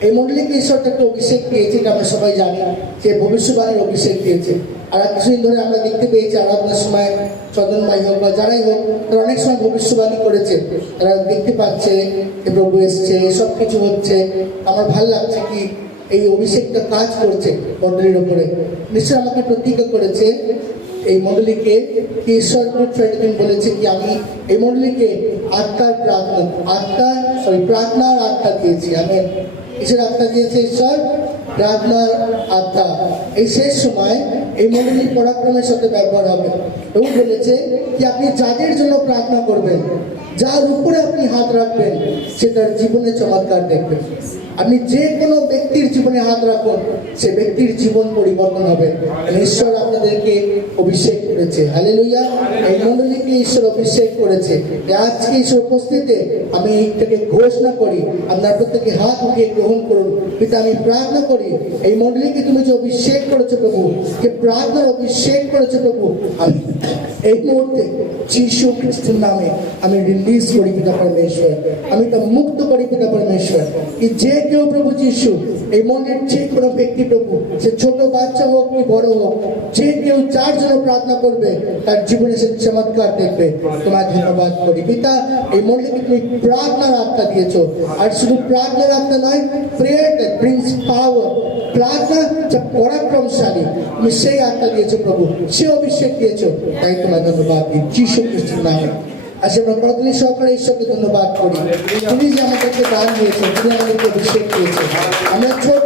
এই মন্ডলীকে ঈশ্বর একটা অভিষেক দিয়েছে, এটা আমরা সবাই জানি, যে ভবিষ্যৎবাণীর অভিষেক দিয়েছে। আর কিছুদিন ধরে আমরা দেখতে পেয়েছি আরাধনার সময় চন্দন ভাই হোক বা যারাই হোক, তারা অনেক সময় ভবিষ্যৎবাণী করেছে, তারা দেখতে পাচ্ছে যে প্রভু এসছে, সব কিছু হচ্ছে। আমার ভালো লাগছে কি এই অভিষেকটা কাজ করছে মন্ডলীর ওপরে। নিশ্চয় আমাকে প্রতিজ্ঞা করেছে এই মন্ডলীকে, কি ঈশ্বর বলেছে কি আমি এই মন্ডলীকে প্রার্থনার আত্মা দিয়েছি। আমি ঈশ্বর আত্মা দিয়েছে, ঈশ্বর প্রার্থনার আত্মা। এই শেষ সময় এই মন্ডলীর পরাক্রমের সাথে ব্যবহার হবে। এবং বলেছে কি আপনি যাদের জন্য প্রার্থনা করবেন, যার উপরে আপনি হাত রাখবেন, সে তার জীবনে চমৎকার দেখবেন। আপনি যে কোনো ব্যক্তির জীবনে হাত রাখুন, সে ব্যক্তির জীবন পরিবর্তন হবে। ঈশ্বর আপনাদেরকে অভিষেক করেছে। হালেলুয়া। এই মন্ডলীকে ঈশ্বর অভিষেক করেছে। আজকে ঈশ্বর উপস্থিতিতে আমি এইটাকে ঘোষণা করি, আপনার প্রত্যেকে হাত উঠিয়ে গ্রহণ করুন। পিতা, আমি প্রার্থনা করি এই মন্ডলীকে তুমি যে অভিষেক করেছো প্রভু, যে প্রার্থনার অভিষেক করেছো প্রভু, আমি এই মুহূর্তে যীশু খ্রিস্টের নামে আমি রিলিজ করি পিতা পরমেশ্বর, আমি তা মুক্ত করি পিতা পরমেশ্বর। যে কেউ প্রভু যীশু এই মন্দির যে কোনো ব্যক্তি প্রভু, সে ছোট বাচ্চা হোক কি বড় হোক, যে কেউ যার জন্য প্রার্থনা করবে তার জীবনে সে চমৎকার দেখবে। তোমার ধন্যবাদ করি পিতা, এই মন্দিরকে তুমি প্রার্থনার আত্মা দিয়েছো। আর শুধু প্রার্থনার আত্মা নয়, প্রেয়ার দ্যাট ব্রিংস পাওয়ার, প্রার্থনা যা পরাক্রমশালী, তুমি সেই আত্মা দিয়েছো প্রভু, সে অভিষেক দিয়েছো। তাই তোমার ধন্যবাদ দিই যীশু খ্রিস্টের নামে। আজ আমরা প্রার্থনা সহকারে ঈশ্বরকে ধন্যবাদ করি, তিনি যে আমাদেরকে দান দিয়েছেন, তিনি আমাদেরকে অভিষেক দিয়েছেন। আমরা ছোট,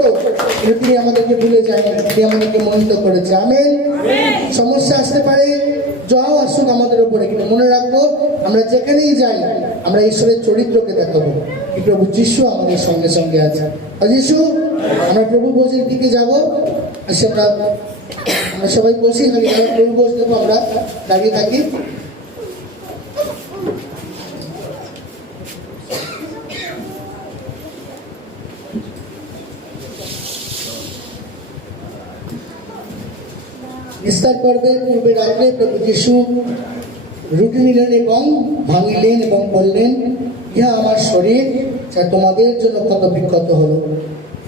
কিন্তু তিনি আমাদেরকে ভুলে যায়নি, তিনি আমাদেরকে মনোনীত করেছে। আমেন। সমস্যা আসতে পারে, যাও আসুক আমাদের উপরে, কিন্তু মনে রাখবো আমরা যেখানেই যাই আমরা ঈশ্বরের চরিত্রকে দেখাবো। কি প্রভু যীশু আমাদের সঙ্গে সঙ্গে আছে। আর যীশু, আমরা প্রভু ভোজের দিকে যাবো। আমরা সবাই বসি, প্রভু ভোজ দেবো, আমরা দাঁড়িয়ে থাকি। ইস্তার পর্বের পূর্বে রাত্রে প্রভু যীশু রুটি নিলেন এবং ভাঙিলেন এবং বললেন, ইহা আমার শরীর, যা তোমাদের জন্য ক্ষত বিক্ষত হলো।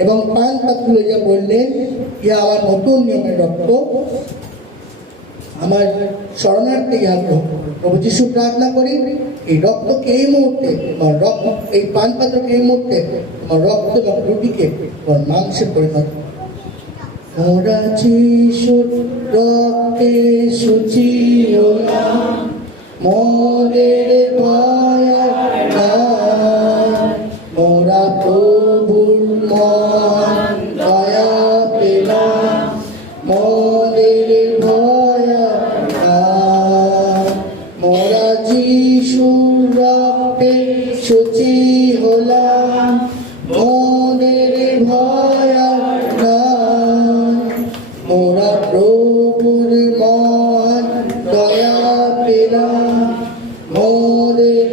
এবং পান পাত্র লইয়া বললেন, ইহা আমার নতুন নিয়মের রক্ত, আমার শরণার্থে ইহা গ্রহণ। প্রভু যীশু প্রার্থনা করি এই রক্তকে এই মুহূর্তে, এই পান পাত্রকে এই মুহূর্তে আমার রক্ত এবং রুটিকে আমার মাংসে পরিণত। মোরা যিশুর রক্তে শুচি হলাম, মোদের ভয় আর নাই। মোরা প্রভুর মহান দয়া পেলাম, মোদের ভয় আর নাই। মোরা যিশুর রক্তে শুচি হলাম, মোদের ভয় আর নাই। মোরা প্রভুর মহান দয়া পেলাম, মোদের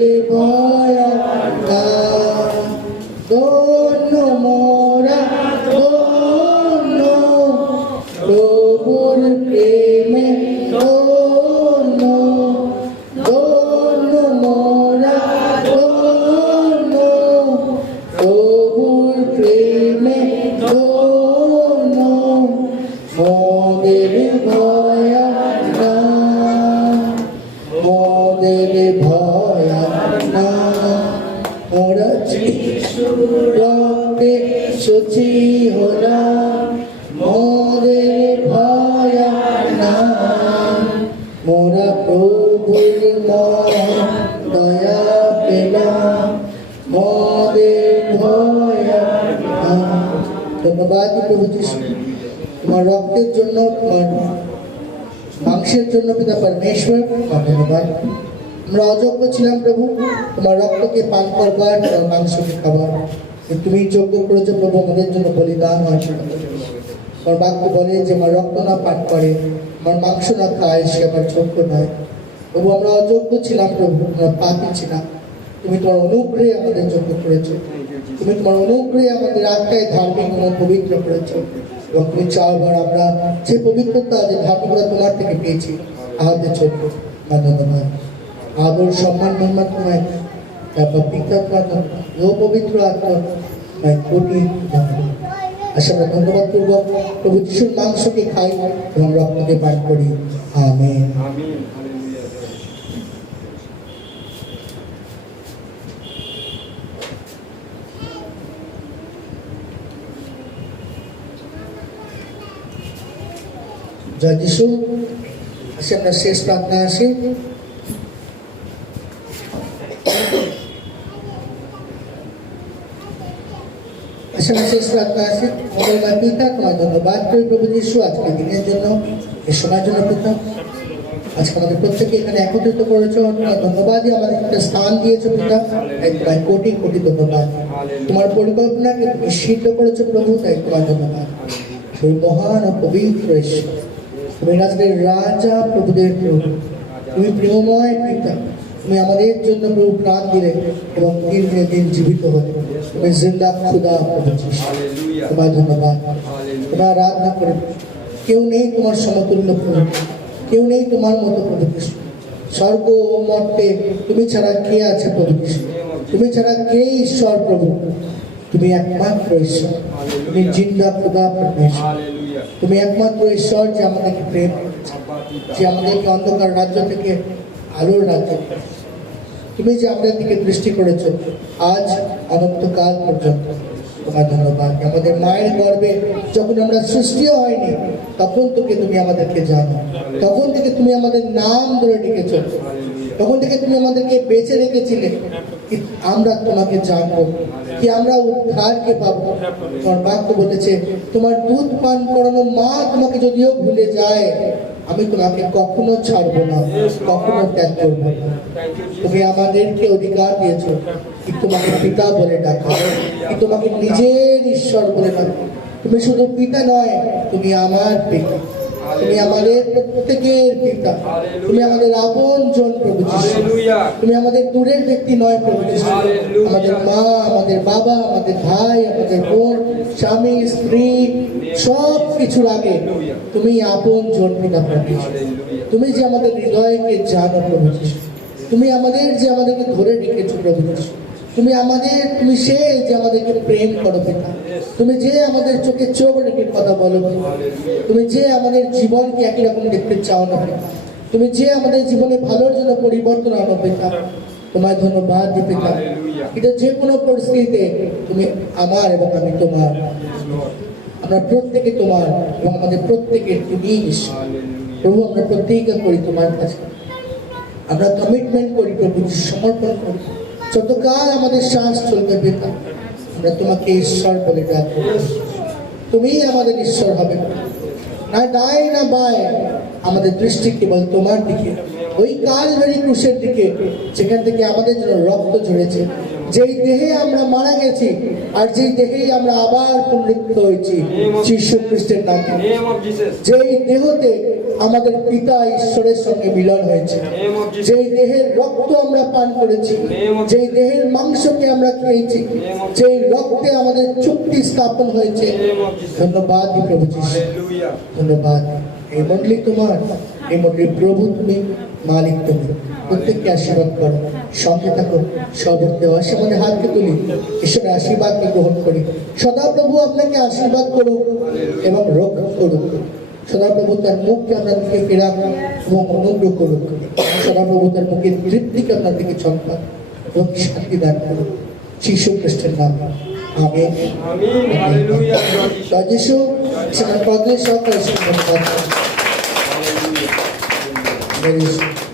হলাম, মোদের ভয় আর নাই। মোরা প্রভুর দয়া পেলাম, মোদের ভয় আর নাই। ধন্যবাদ প্রভু যিশু, তোমার রক্তের জন্য, তোমার মাংসের জন্য পিতা পরমেশ্বর ধন্যবাদ। আমরা অযোগ্য ছিলাম প্রভু তোমার রক্তকে পান করবার, তোমার মাংসকে খাবার। তুমি যোগ্য করেছো প্রভু আমাদের জন্য বলিদান হয়। তোমার বাক্য বলে যে আমার রক্ত না পান করে, আমার মাংস না খায়, সে আমার যোগ্য নয়। প্রভু আমরা অযোগ্য ছিলাম প্রভু, আমরা পাপী ছিলাম। তুমি তোমার অনুগ্রহে আমাদের যোগ্য করেছো। তুমি তোমার অনুগ্রহে আমাদের আত্মায় ধার্মিক এবং পবিত্র করেছো। এবং তুমি চাওবার আমরা যে পবিত্রতা, যে ধার্মিকতা তোমার থেকে পেয়েছি, আমাদের জন্য ধন্যবাদ। আদর সম্মান মহিমা তোমায়, তারপর পিতা তোমার ও পবিত্র আত্মা কোটি ধন্যবাদ। আশা আমরা ধন্যবাদ পূর্বক প্রভু যিশুর মাংসকে খাই এবং রক্তকে পান করি। আমেন। আমিন। হালেলুয়া। জয় যিশু। আসে আমরা শেষ প্রার্থনা আসি। আসলে শেষ প্রার্থনা আছে। মঙ্গলময় পিতা তোমার ধন্যবাদ করি প্রভু যিশু আজকের দিনের জন্য, এই সময়ের জন্য পিতা। আজকে আমাদের প্রত্যেকে এখানে একত্রিত করেছো, তোমার ধন্যবাদই আমাদের একটা স্থান দিয়েছো পিতা, তাই তোমায় কোটি কোটি ধন্যবাদ। তোমার পরিকল্পনাকে তুমি সিদ্ধ করেছো প্রভু, তাই তোমার ধন্যবাদ। তুমি মহান ও পবিত্র ঈশ্বর, তুমি রাজের রাজা, প্রভুদের প্রভু, তুমি প্রেমময় পিতা। তুমি আমাদের জন্য প্রভু প্রাণ দিলে এবং দিন দিন জীবিত হলে। তুমি জিন্দা খুদা প্রভু যিশু, তোমার ধন্যবাদ। তোমার আরাধনা করে কেউ নেই তোমার সমতুল্য প্রভু, কেউ নেই তোমার মতো প্রভু যিশু। স্বর্গ ও মর্তে তুমি ছাড়া কে আছে প্রভু যিশু? তুমি ছাড়া কে ঈশ্বর প্রভু? তুমি একমাত্র ঈশ্বর, তুমি জিন্দা খুদা পরমেশ্বর। তুমি একমাত্র ঈশ্বর যে আমাদেরকে প্রেম করেছে, যে আমাদেরকে অন্ধকার রাজ্য থেকে আলোর রাজ্যে, তুমি যে আমাদের দিকে দৃষ্টি করেছো আজ অনন্তকাল পর্যন্ত। তোমার ধন্যবাদ। আমাদের মায়ের গর্ভে যখন আমরা সৃষ্টিও হয়নি, তখন থেকে তুমি আমাদেরকে জানো, তখন থেকে তুমি আমাদের নাম ধরে ডেকেছো, তখন থেকে তুমি আমাদেরকে বেঁচে রেখেছিলে। আমরা তোমাকে জানবো, কি আমরা উদ্ধারকে পাবো। তোমার বাক্য বলেছে তোমার দুধ পান করানো মা তোমাকে যদিও ভুলে যায়, আমি তোমাকে কখনো ছাড়বো না, কখনো ত্যাগ করবো না। তুমি আমাদেরকে অধিকার দিয়েছো কি তোমাকে পিতা বলে ডাকা, কি তোমাকে নিজের ঈশ্বর বলে ডাকা। তুমি শুধু পিতা নয়, তুমি আমার পিতা, তুমি আমাদের প্রত্যেকের পিতা, তুমি আমাদের আপন জন প্রভু যিশু। তুমি আমাদের দূরের ব্যক্তি নয় প্রভু যিশু। আমাদের মা, আমাদের বাবা, আমাদের ভাই, আমাদের বোন, স্বামী, স্ত্রী, সব কিছুর আগে তুমি আপন জন পিতা প্রভু যিশু। তুমি যে আমাদের হৃদয়কে জানো প্রভু যিশু, তুমি আমাদের যে আমাদেরকে ধরে রেখেছো প্রভু যিশু। তুমি তুমি সে যে আমাদেরকে প্রেম করো পিতা। তুমি যে আমাদের চোখে চোখ রেখে কথা বলো পিতা। তুমি যে আমাদের জীবনকে একই রকম দেখতে চাও না পিতা। তুমি যে আমাদের জীবনে ভালোর জন্য পরিবর্তন আনো পিতা। তোমায় ধন্যবাদ দি পিতা। এটা যে কোনো পরিস্থিতিতে তুমি আমার এবং আমি তোমার, আমরা প্রত্যেকে তোমার এবং আমাদের প্রত্যেকের তুমি ঈশ্বর প্রভু। আমরা প্রতিজ্ঞা করি তোমার কাছে, আমরা কমিটমেন্ট করি প্রভু, সমর্পণ করি যতকাল আমাদের শ্বাস চলবে পিতা, আমরা তোমাকে ঈশ্বর বলে ডাকবো। তুমি আমাদের ঈশ্বর হবে, না ডায় না বায়, আমাদের দৃষ্টি কেবল তোমার দিকে, ওই কালভারি ক্রুশের দিকে, যেখান থেকে আমাদের জন্য রক্ত ঝরেছে, যেই দেহে আমরা মারা গেছি আর যেই দেহেই আমরা আবার পুনরুত্থিত হয়েছি যীশু খ্রিস্টের নামে, যেই দেহতে আমাদের পিতা ঈশ্বরের সঙ্গে মিলন হয়েছে, যেই দেহের রক্ত আমরা পান করেছি, যেই দেহের মাংসকে আমরা খেয়েছি, যেই রক্তে আমাদের চুক্তি স্থাপন হয়েছে। ধন্যবাদ প্রভু যীশু, ধন্যবাদ। এই মন্ডলী তোমার, এই মন্ডলী প্রভু তুমি, মালিক তুমি। প্রত্যেককে আশীর্বাদ করো, সঙ্গে থাকো, সর্বত্র আসে আমাদের হাতকে তুলি, ঈশ্বরের আশীর্বাদকে গ্রহণ করি। সদাপ্রভু আপনাকে আশীর্বাদ করুক এবং রক্ষা করুক। সদাপ্রভু তার মুখকে আপনার দিকে ফেরাক এবং অনুগ্রহ করুক। সদাপ্রভু তার মুখের তৃপ্তিকে আপনার দিকে চমকাক এবং শান্তি দান করুক। যীশু খ্রিস্টের নামে আমেন। আমিন, হালেলুয়া, জয় যিশু। জয় যিশু। সেখানে পদে সব জয় যিশু।